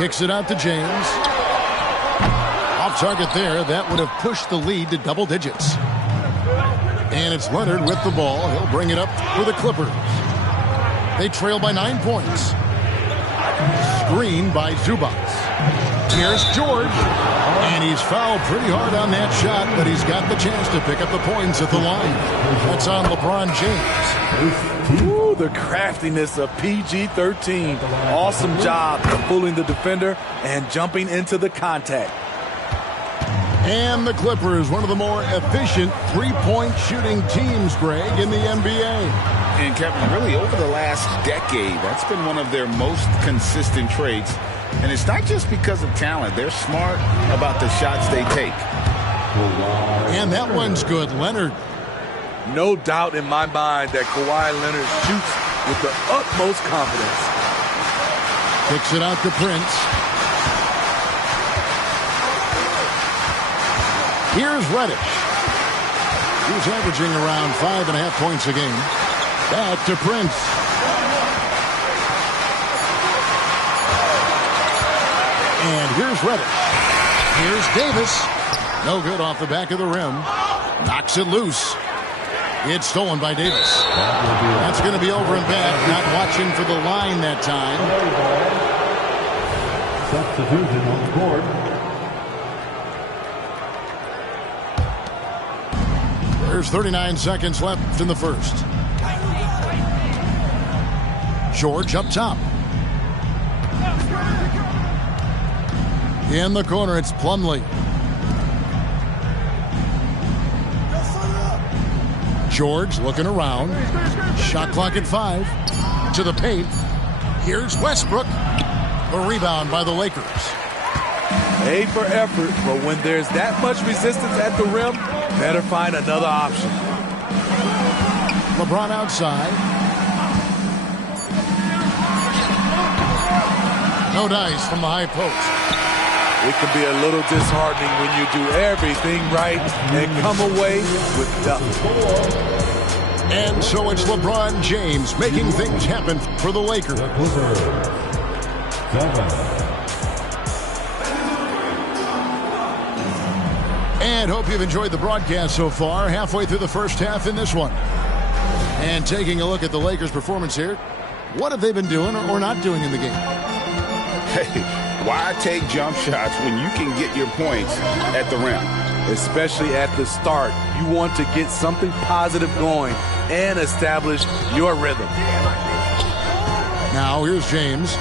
Kicks it out to James. Off target there. That would have pushed the lead to double digits. And it's Leonard with the ball. He'll bring it up for the Clippers. They trail by 9 points. Screen by Zubac. Here's George. And he's fouled pretty hard on that shot, but he's got the chance to pick up the points at the line. That's on LeBron James. Ooh, the craftiness of PG-13. Awesome job of fooling the defender and jumping into the contact. And the Clippers, one of the more efficient three-point shooting teams, Greg, in the NBA. And Kevin, really over the last decade, that's been one of their most consistent traits. And it's not just because of talent. They're smart about the shots they take. And that one's good. Leonard. No doubt in my mind that Kawhi Leonard shoots with the utmost confidence. Kicks it out to Prince. Here's Reddish. He's averaging around 5.5 points a game. Back to Prince. And here's Reddish. Here's Davis. No good off the back of the rim. Knocks it loose. It's stolen by Davis. That's going to be over and back. Not watching for the line that time. Substitution on the board. There's 39 seconds left in the first. George up top. In the corner, it's Plumlee. George looking around. Shot clock at 5. To the paint. Here's Westbrook. A rebound by the Lakers. A for effort, but when there's that much resistance at the rim, better find another option. LeBron outside. No dice from the high post. It can be a little disheartening when you do everything right and come away with nothing. And so it's LeBron James making things happen for the Lakers. And hope you've enjoyed the broadcast so far. Halfway through the first half in this one. And taking a look at the Lakers' performance here. What have they been doing or not doing in the game? Hey, why take jump shots when you can get your points at the rim? Especially at the start. You want to get something positive going and establish your rhythm. Now here's James. He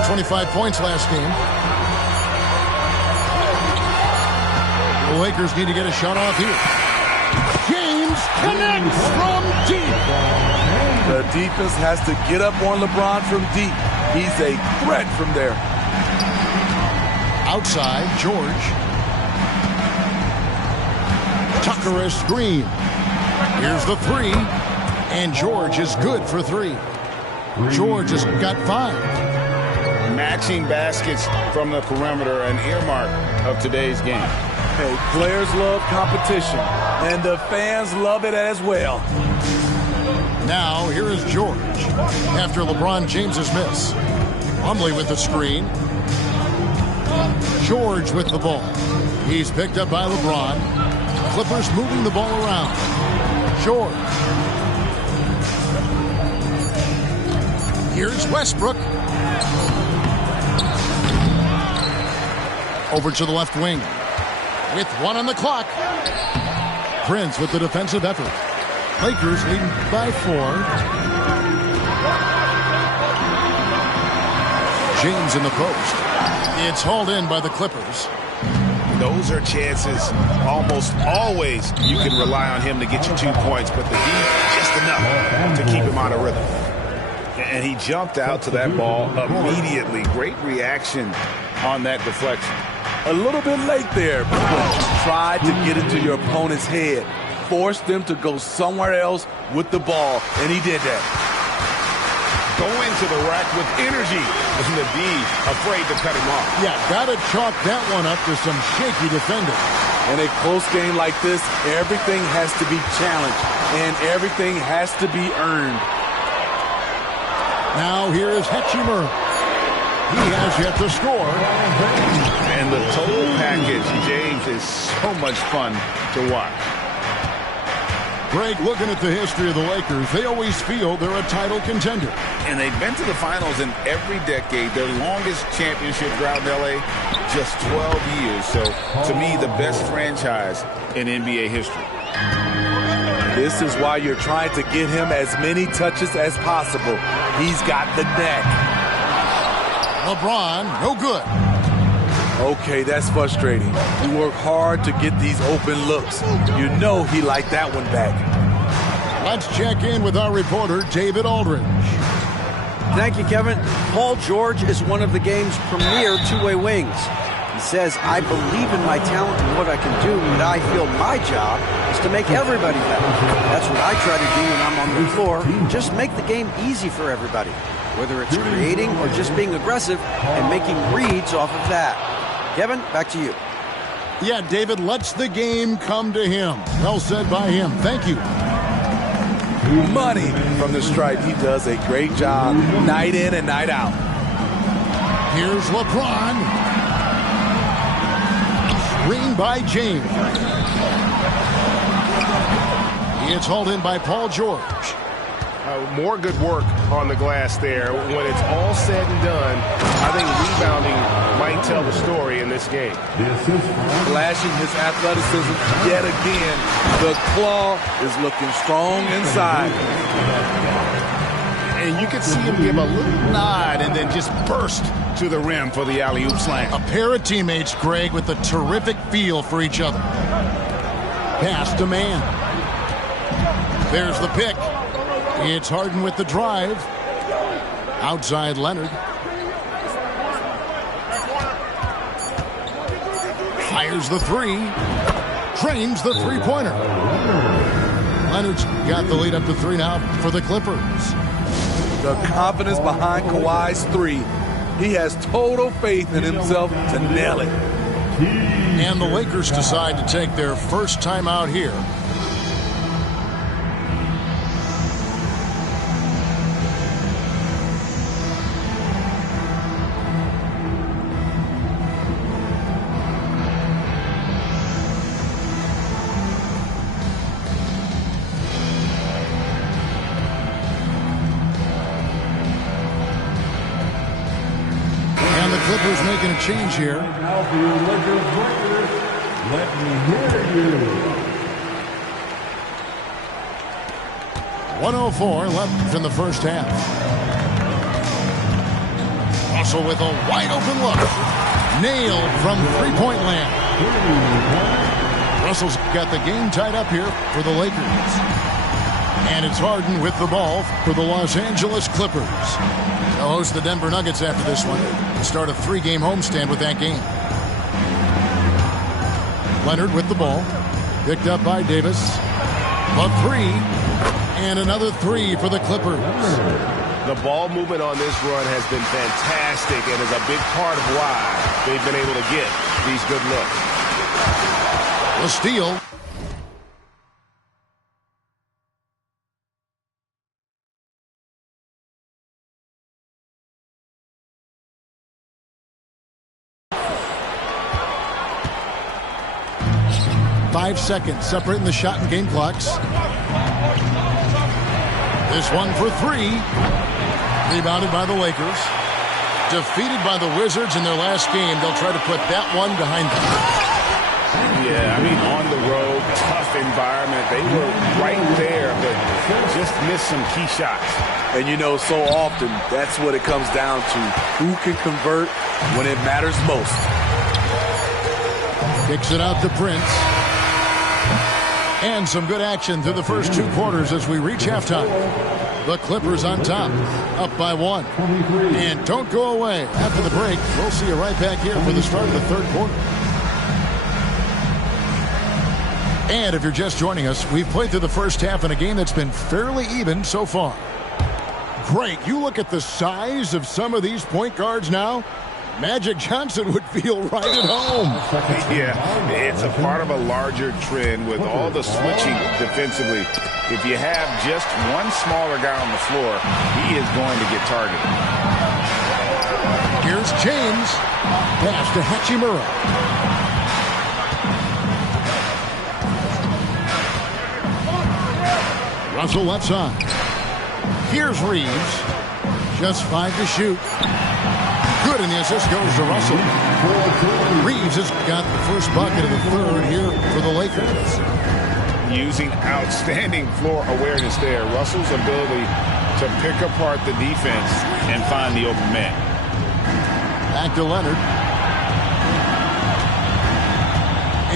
had 25 points last game. The Lakers need to get a shot off here. James connects from deep. The defense has to get up on LeBron from deep. He's a threat from there. Outside, George. Tucker a screen. Here's the 3. And George is good for 3. George has got 5. Matching baskets from the perimeter, an earmark of today's game. Hey, players love competition, and the fans love it as well. Now, here is George after LeBron James's miss. Plumlee with the screen. George with the ball. He's picked up by LeBron. Clippers moving the ball around. George. Here's Westbrook. Over to the left wing. With 1 on the clock. Prince with the defensive effort. Lakers leading by 4. James in the post. It's hauled in by the Clippers. Those are chances almost always you can rely on him to get you 2 points, but the D just enough to keep him out of rhythm. And he jumped out to that ball immediately. Great reaction on that deflection. A little bit late there, but you tried to get into your opponent's head. Force them to go somewhere else with the ball, and he did that. Going to the rack with energy, and the D afraid to cut him off. Yeah, got to chalk that one up to some shaky defending. In a close game like this, everything has to be challenged, and everything has to be earned. Now here is Hetchimer. He has yet to score. And the total package, James, is so much fun to watch. Greg, looking at the history of the Lakers, they always feel they're a title contender. And they've been to the finals in every decade. Their longest championship drought in L.A., just 12 years. So, to me, the best franchise in NBA history. This is why you're trying to get him as many touches as possible. He's got the neck. LeBron, no good. Okay, that's frustrating. You work hard to get these open looks. You know he liked that one back. Let's check in with our reporter, David Aldridge. Thank you, Kevin. Paul George is one of the game's premier two-way wings. He says, I believe in my talent and what I can do, but I feel my job is to make everybody better. That's what I try to do when I'm on the floor. Just make the game easy for everybody, whether it's creating or just being aggressive and making reads off of that. Kevin, back to you. Yeah, David lets the game come to him. Well said by him. Thank you. Money from the stripe. He does a great job night in and night out. Here's LeBron. Screen by James. It's hauled in by Paul George. More good work on the glass there. When it's all said and done, I think rebounding might tell the story in this game. Flashing his athleticism yet again. The claw is looking strong inside. And you can see him give a little nod and then just burst to the rim for the alley-oop slam. A pair of teammates, Greg, with a terrific feel for each other. Pass to man. There's the pick. It's Harden with the drive. Outside Leonard. Fires the three. Drains the three-pointer. Leonard's got the lead up to 3 now for the Clippers. The confidence behind Kawhi's three. He has total faith in himself to nail it. And the Lakers decide to take their first time out here. Clippers making a change here. Now for your Lakers record, let me hear you. 1:04 left in the first half. Russell with a wide open look. Nailed from three-point land. Russell's got the game tied up here for the Lakers. And it's Harden with the ball for the Los Angeles Clippers. They'll host the Denver Nuggets after this one. Start a 3-game homestand with that game. Leonard with the ball. Picked up by Davis. A three. And another three for the Clippers. The ball movement on this run has been fantastic and is a big part of why they've been able to get these good looks. The steal. Five seconds separating the shot and game clocks. This one for three. Rebounded by the Lakers. Defeated by the Wizards in their last game. They'll try to put that one behind them. Yeah, I mean, on the road, tough environment. They were right there, but just missed some key shots. And you know, so often, that's what it comes down to. Who can convert when it matters most? Kicks it out to Prince. And some good action through the first 2 quarters as we reach halftime. The Clippers on top, up by 1. And don't go away. After the break, we'll see you right back here for the start of the third quarter. And if you're just joining us, we've played through the first half in a game that's been fairly even so far. Great. You look at the size of some of these point guards now. Magic Johnson would feel right at home. Yeah, it's a part of a larger trend with all the switching defensively. If you have just one smaller guy on the floor, he is going to get targeted. Here's James. Pass to Hachimura. Russell left side. Here's Reeves. Just 5 to shoot. Good, and the assist goes to Russell. Reeves has got the first bucket of the third here for the Lakers. Using outstanding floor awareness there. Russell's ability to pick apart the defense and find the open man. Back to Leonard.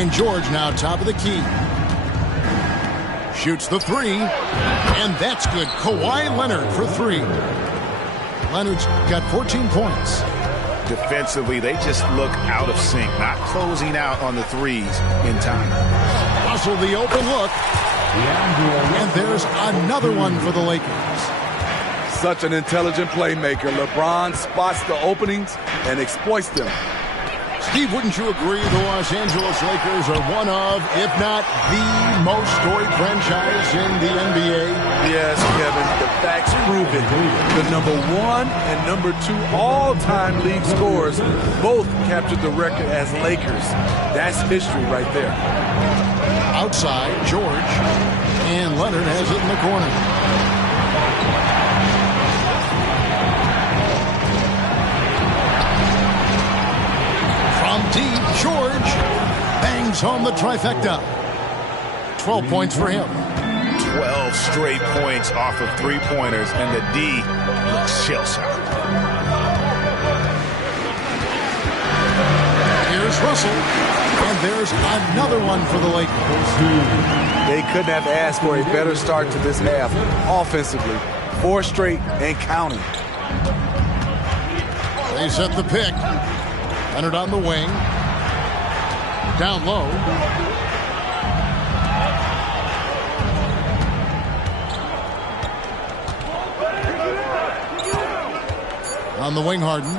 And George now top of the key. Shoots the three. And that's good. Kawhi Leonard for 3. Leonard's got 14 points. Defensively, they just look out of sync, not closing out on the threes in time. Russell, the open look. And there's another one for the Lakers. Such an intelligent playmaker. LeBron spots the openings and exploits them. Steve, wouldn't you agree the Los Angeles Lakers are one of, if not the most storied franchise in the NBA? Yes, Kevin. The facts prove it. The #1 and #2 all-time league scorers both captured the record as Lakers. That's history right there. Outside, George. And Leonard has it in the corner. From deep, George bangs home the trifecta. 12 points for him. 12 straight points off of three-pointers, and the D looks shell-shocked. Here's Russell, and there's another one for the Lakers. They couldn't have asked for a better start to this half offensively. 4 straight and counting. They set the pick. Leonard on the wing. Down low. On the wing, Harden.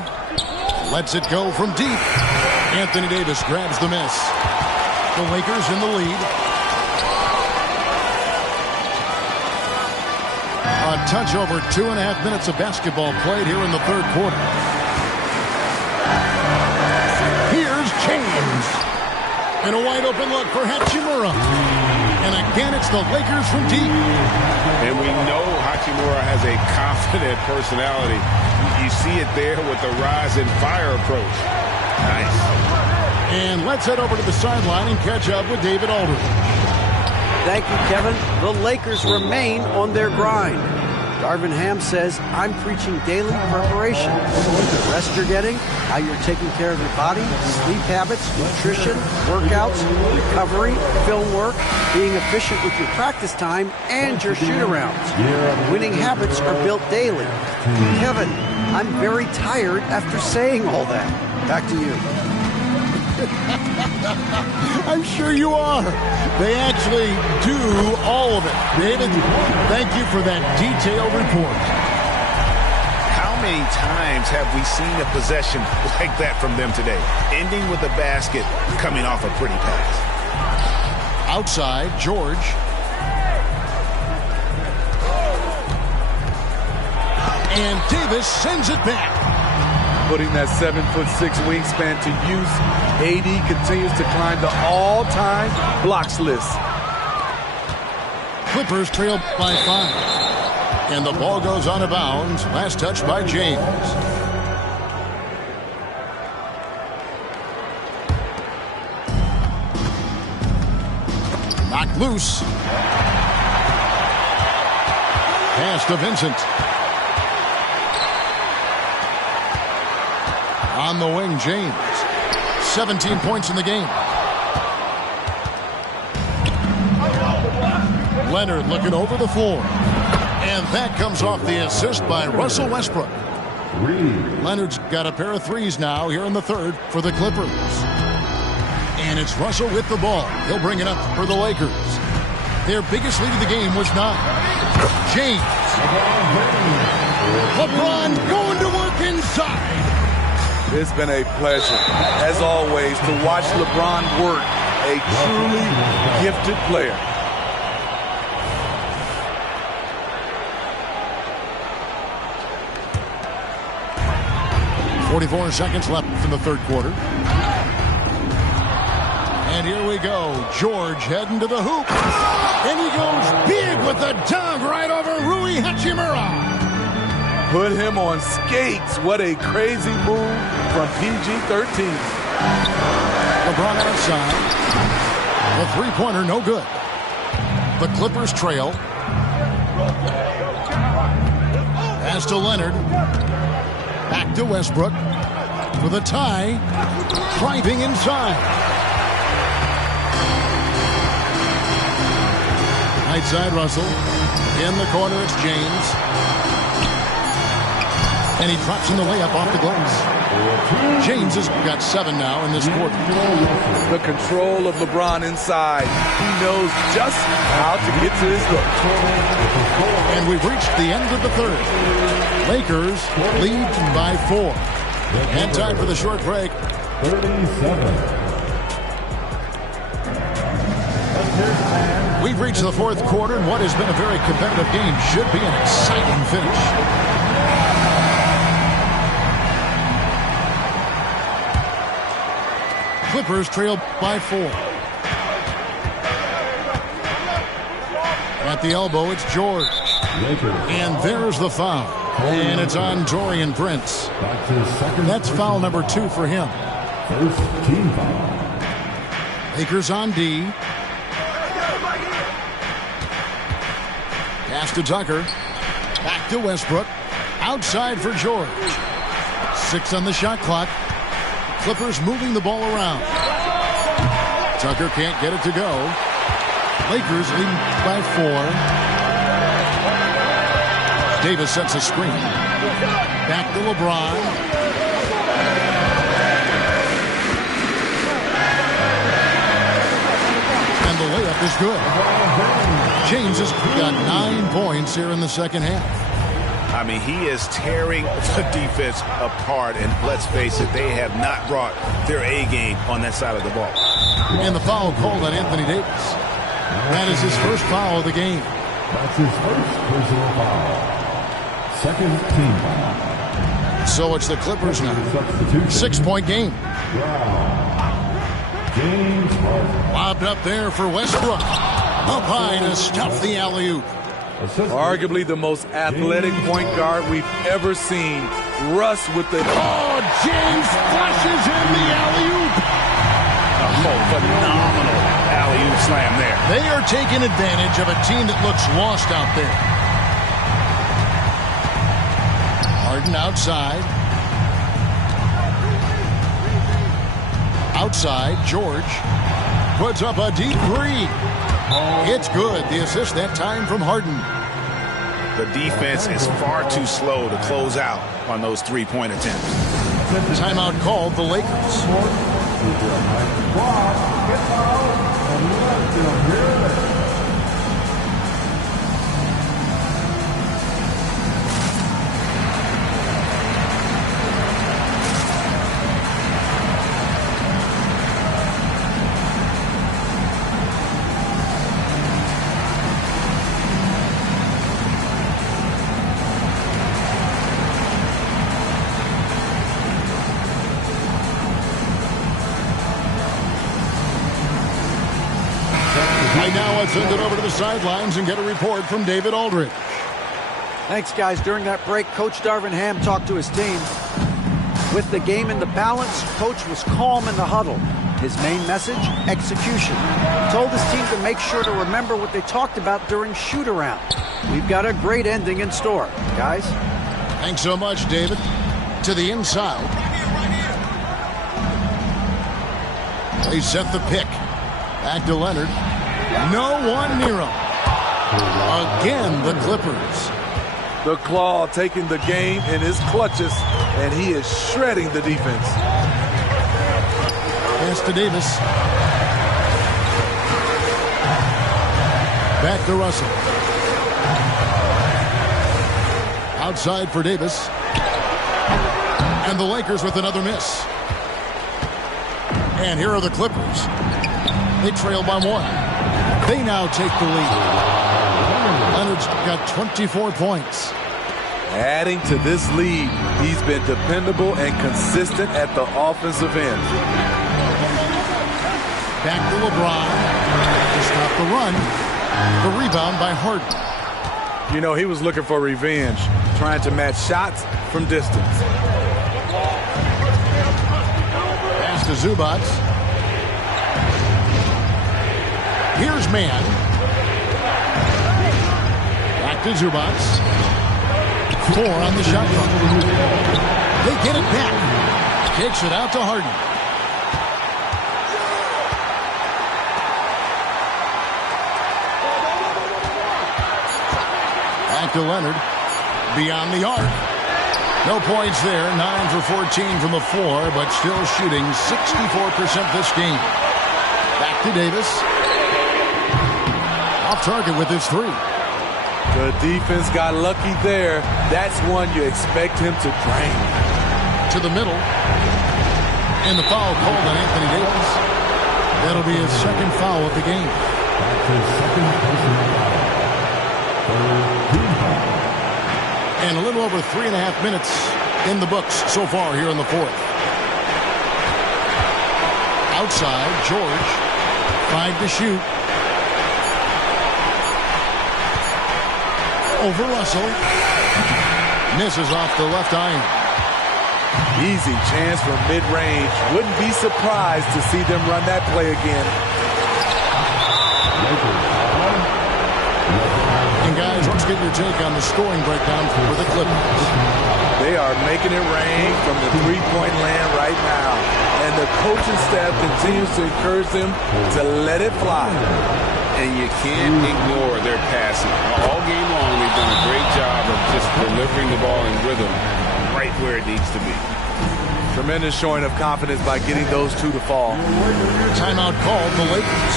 Lets it go from deep. Anthony Davis grabs the miss. The Lakers in the lead. A touch over 2.5 minutes of basketball played here in the third quarter. Here's James. And a wide open look for Hachimura. And again, it's the Lakers from deep. And we know Hachimura has a confident personality. You see it there with the rise and fire approach. Nice. And let's head over to the sideline and catch up with David Aldridge. Thank you, Kevin. The Lakers remain on their grind. Darvin Ham says, I'm preaching daily preparation. The rest you're getting, how you're taking care of your body, sleep habits, nutrition, workouts, recovery, film work, being efficient with your practice time, and your shoot-arounds. Winning habits are built daily. Kevin, I'm very tired after saying all that. Back to you. I'm sure you are. They actually do all of it. David, thank you for that detailed report. How many times have we seen a possession like that from them today? Ending with a basket, coming off a pretty pass. Outside, George. And Davis sends it back. Putting that 7'6" wingspan to use, AD continues to climb the all-time blocks list. Clippers trail by 5. And the ball goes out of bounds. Last touch by James. Knocked loose. Pass to Vincent. On the wing, James. 17 points in the game. Leonard looking over the floor. And that comes off the assist by Russell Westbrook. Leonard's got a pair of threes now here in the third for the Clippers. And it's Russell with the ball. He'll bring it up for the Lakers. Their biggest lead of the game was 9. James. LeBron going to work inside. It's been a pleasure, as always, to watch LeBron work. A truly gifted player. .44 seconds left in the third quarter. And here we go. George heading to the hoop. And he goes big with the dunk right over Rui Hachimura. Put him on skates. What a crazy move from PG-13. LeBron outside. The three-pointer, no good. The Clippers trail. Pass to Leonard. Back to Westbrook. For the tie. Driving inside. Right side, Russell. In the corner, it's James. And he drops in the layup off the glass. James has got 7 now in this quarter. The control of LeBron inside. He knows just how to get to his look. And we've reached the end of the third. Lakers lead by 4. And time for the short break. 37. We've reached the fourth quarter, and what has been a very competitive game should be an exciting finish. Clippers trail by 4. At the elbow, it's George. And there's the foul. And it's on Taurean Prince. That's foul number 2 for him. First team foul. Lakers on D. Pass to Tucker. Back to Westbrook. Outside for George. 6 on the shot clock. Clippers moving the ball around. Tucker can't get it to go. Lakers leading by 4. Davis sets a screen. Back to LeBron. And the layup is good. James has got 9 points here in the second half. I mean, he is tearing the defense apart, and let's face it, they have not brought their A game on that side of the ball. And the foul called on Anthony Davis. That is his first foul of the game. That's his first personal foul. Second team foul. So it's the Clippers now. 6-point game. James Harden. Lobbed up there for Westbrook. Up high to stuff the alley-oop. Arguably the most athletic point guard we've ever seen. Russ with the... Oh, James flushes in the alley-oop. Oh, phenomenal alley-oop slam there. They are taking advantage of a team that looks lost out there. Harden outside. Outside, George puts up a deep 3. It's good. The assist that time from Harden. The defense is far too slow to close out on those three-point attempts. Timeout called the Lakers. Now let's send it over to the sidelines and get a report from David Aldridge. Thanks, guys. During that break, Coach Darvin Ham talked to his team. With the game in the balance, Coach was calm in the huddle. His main message, execution. He told his team to make sure to remember what they talked about during shoot-around. We've got a great ending in store, guys. Thanks so much, David. To the inside. They set the pick. Back to Leonard. No one near him. Again, the Clippers. The Claw taking the game in his clutches, and he is shredding the defense. Pass to Davis. Back to Russell. Outside for Davis. And the Lakers with another miss. And here are the Clippers. They trail by 1. They now take the lead. Leonard's got 24 points. Adding to this lead, he's been dependable and consistent at the offensive end. Back to LeBron to stop the run. The rebound by Harden. You know, he was looking for revenge, trying to match shots from distance. Pass to Zubac. Here's Mann. Back to Zubac. 4 on the shot clock. They get it back. Kicks it out to Harden. Back to Leonard. Beyond the arc. No points there. 9 for 14 from the floor, but still shooting 64% this game. Back to Davis. Off target with his 3. The defense got lucky there. That's one you expect him to drain. To the middle. And the foul called on Anthony Davis. That'll be his second foul of the game. That's his second personal foul. Third team foul. And a little over 3.5 minutes in the books so far here in the fourth. Outside, George. 5 to shoot. Over Russell. Misses off the left iron. Easy chance from mid-range. Wouldn't be surprised to see them run that play again. And guys, let's get your take on the scoring breakdown for the Clippers. They are making it rain from the three-point land right now. And the coaching staff continues to encourage them to let it fly. And you can't ignore their passing. All game long, they've done a great job of just delivering the ball in rhythm right where it needs to be. Tremendous showing of confidence by getting those two to fall. Timeout called the Lakers.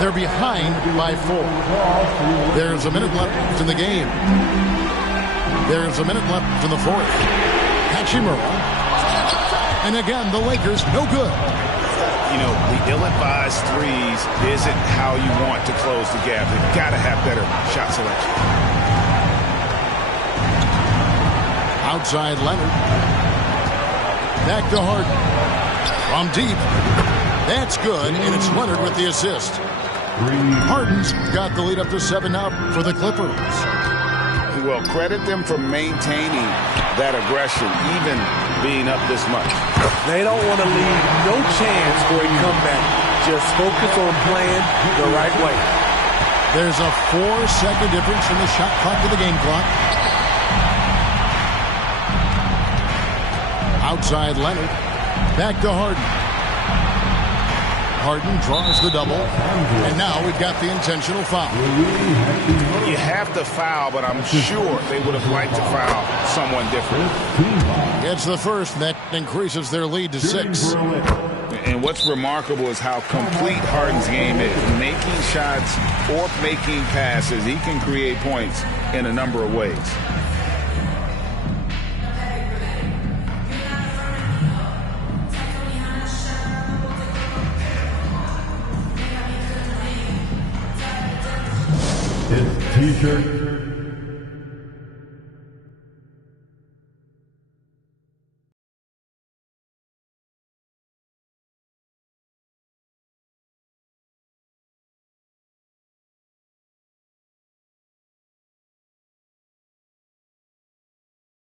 They're behind by 4. There's a minute left in the game. There's a minute left in the fourth. Hachimura. And again, the Lakers no good. You know, the ill-advised threes isn't how you want to close the gap. They've got to have better shot selection. Outside Leonard. Back to Harden. From deep. That's good, and it's Leonard with the assist. Harden's got the lead up to 7 now for the Clippers. Well, credit them for maintaining that aggression, even being up this much. They don't want to leave no chance for a comeback. Just focus on playing the right way. There's a 4-second difference from the shot clock to the game clock. Outside Leonard. Back to Harden. Harden draws the double. And now we've got the intentional foul. You have to foul, but I'm sure they would have liked to foul someone different. Gets the first, and that increases their lead to 6. And what's remarkable is how complete Harden's game is. Making shots or making passes, he can create points in a number of ways. His T-shirt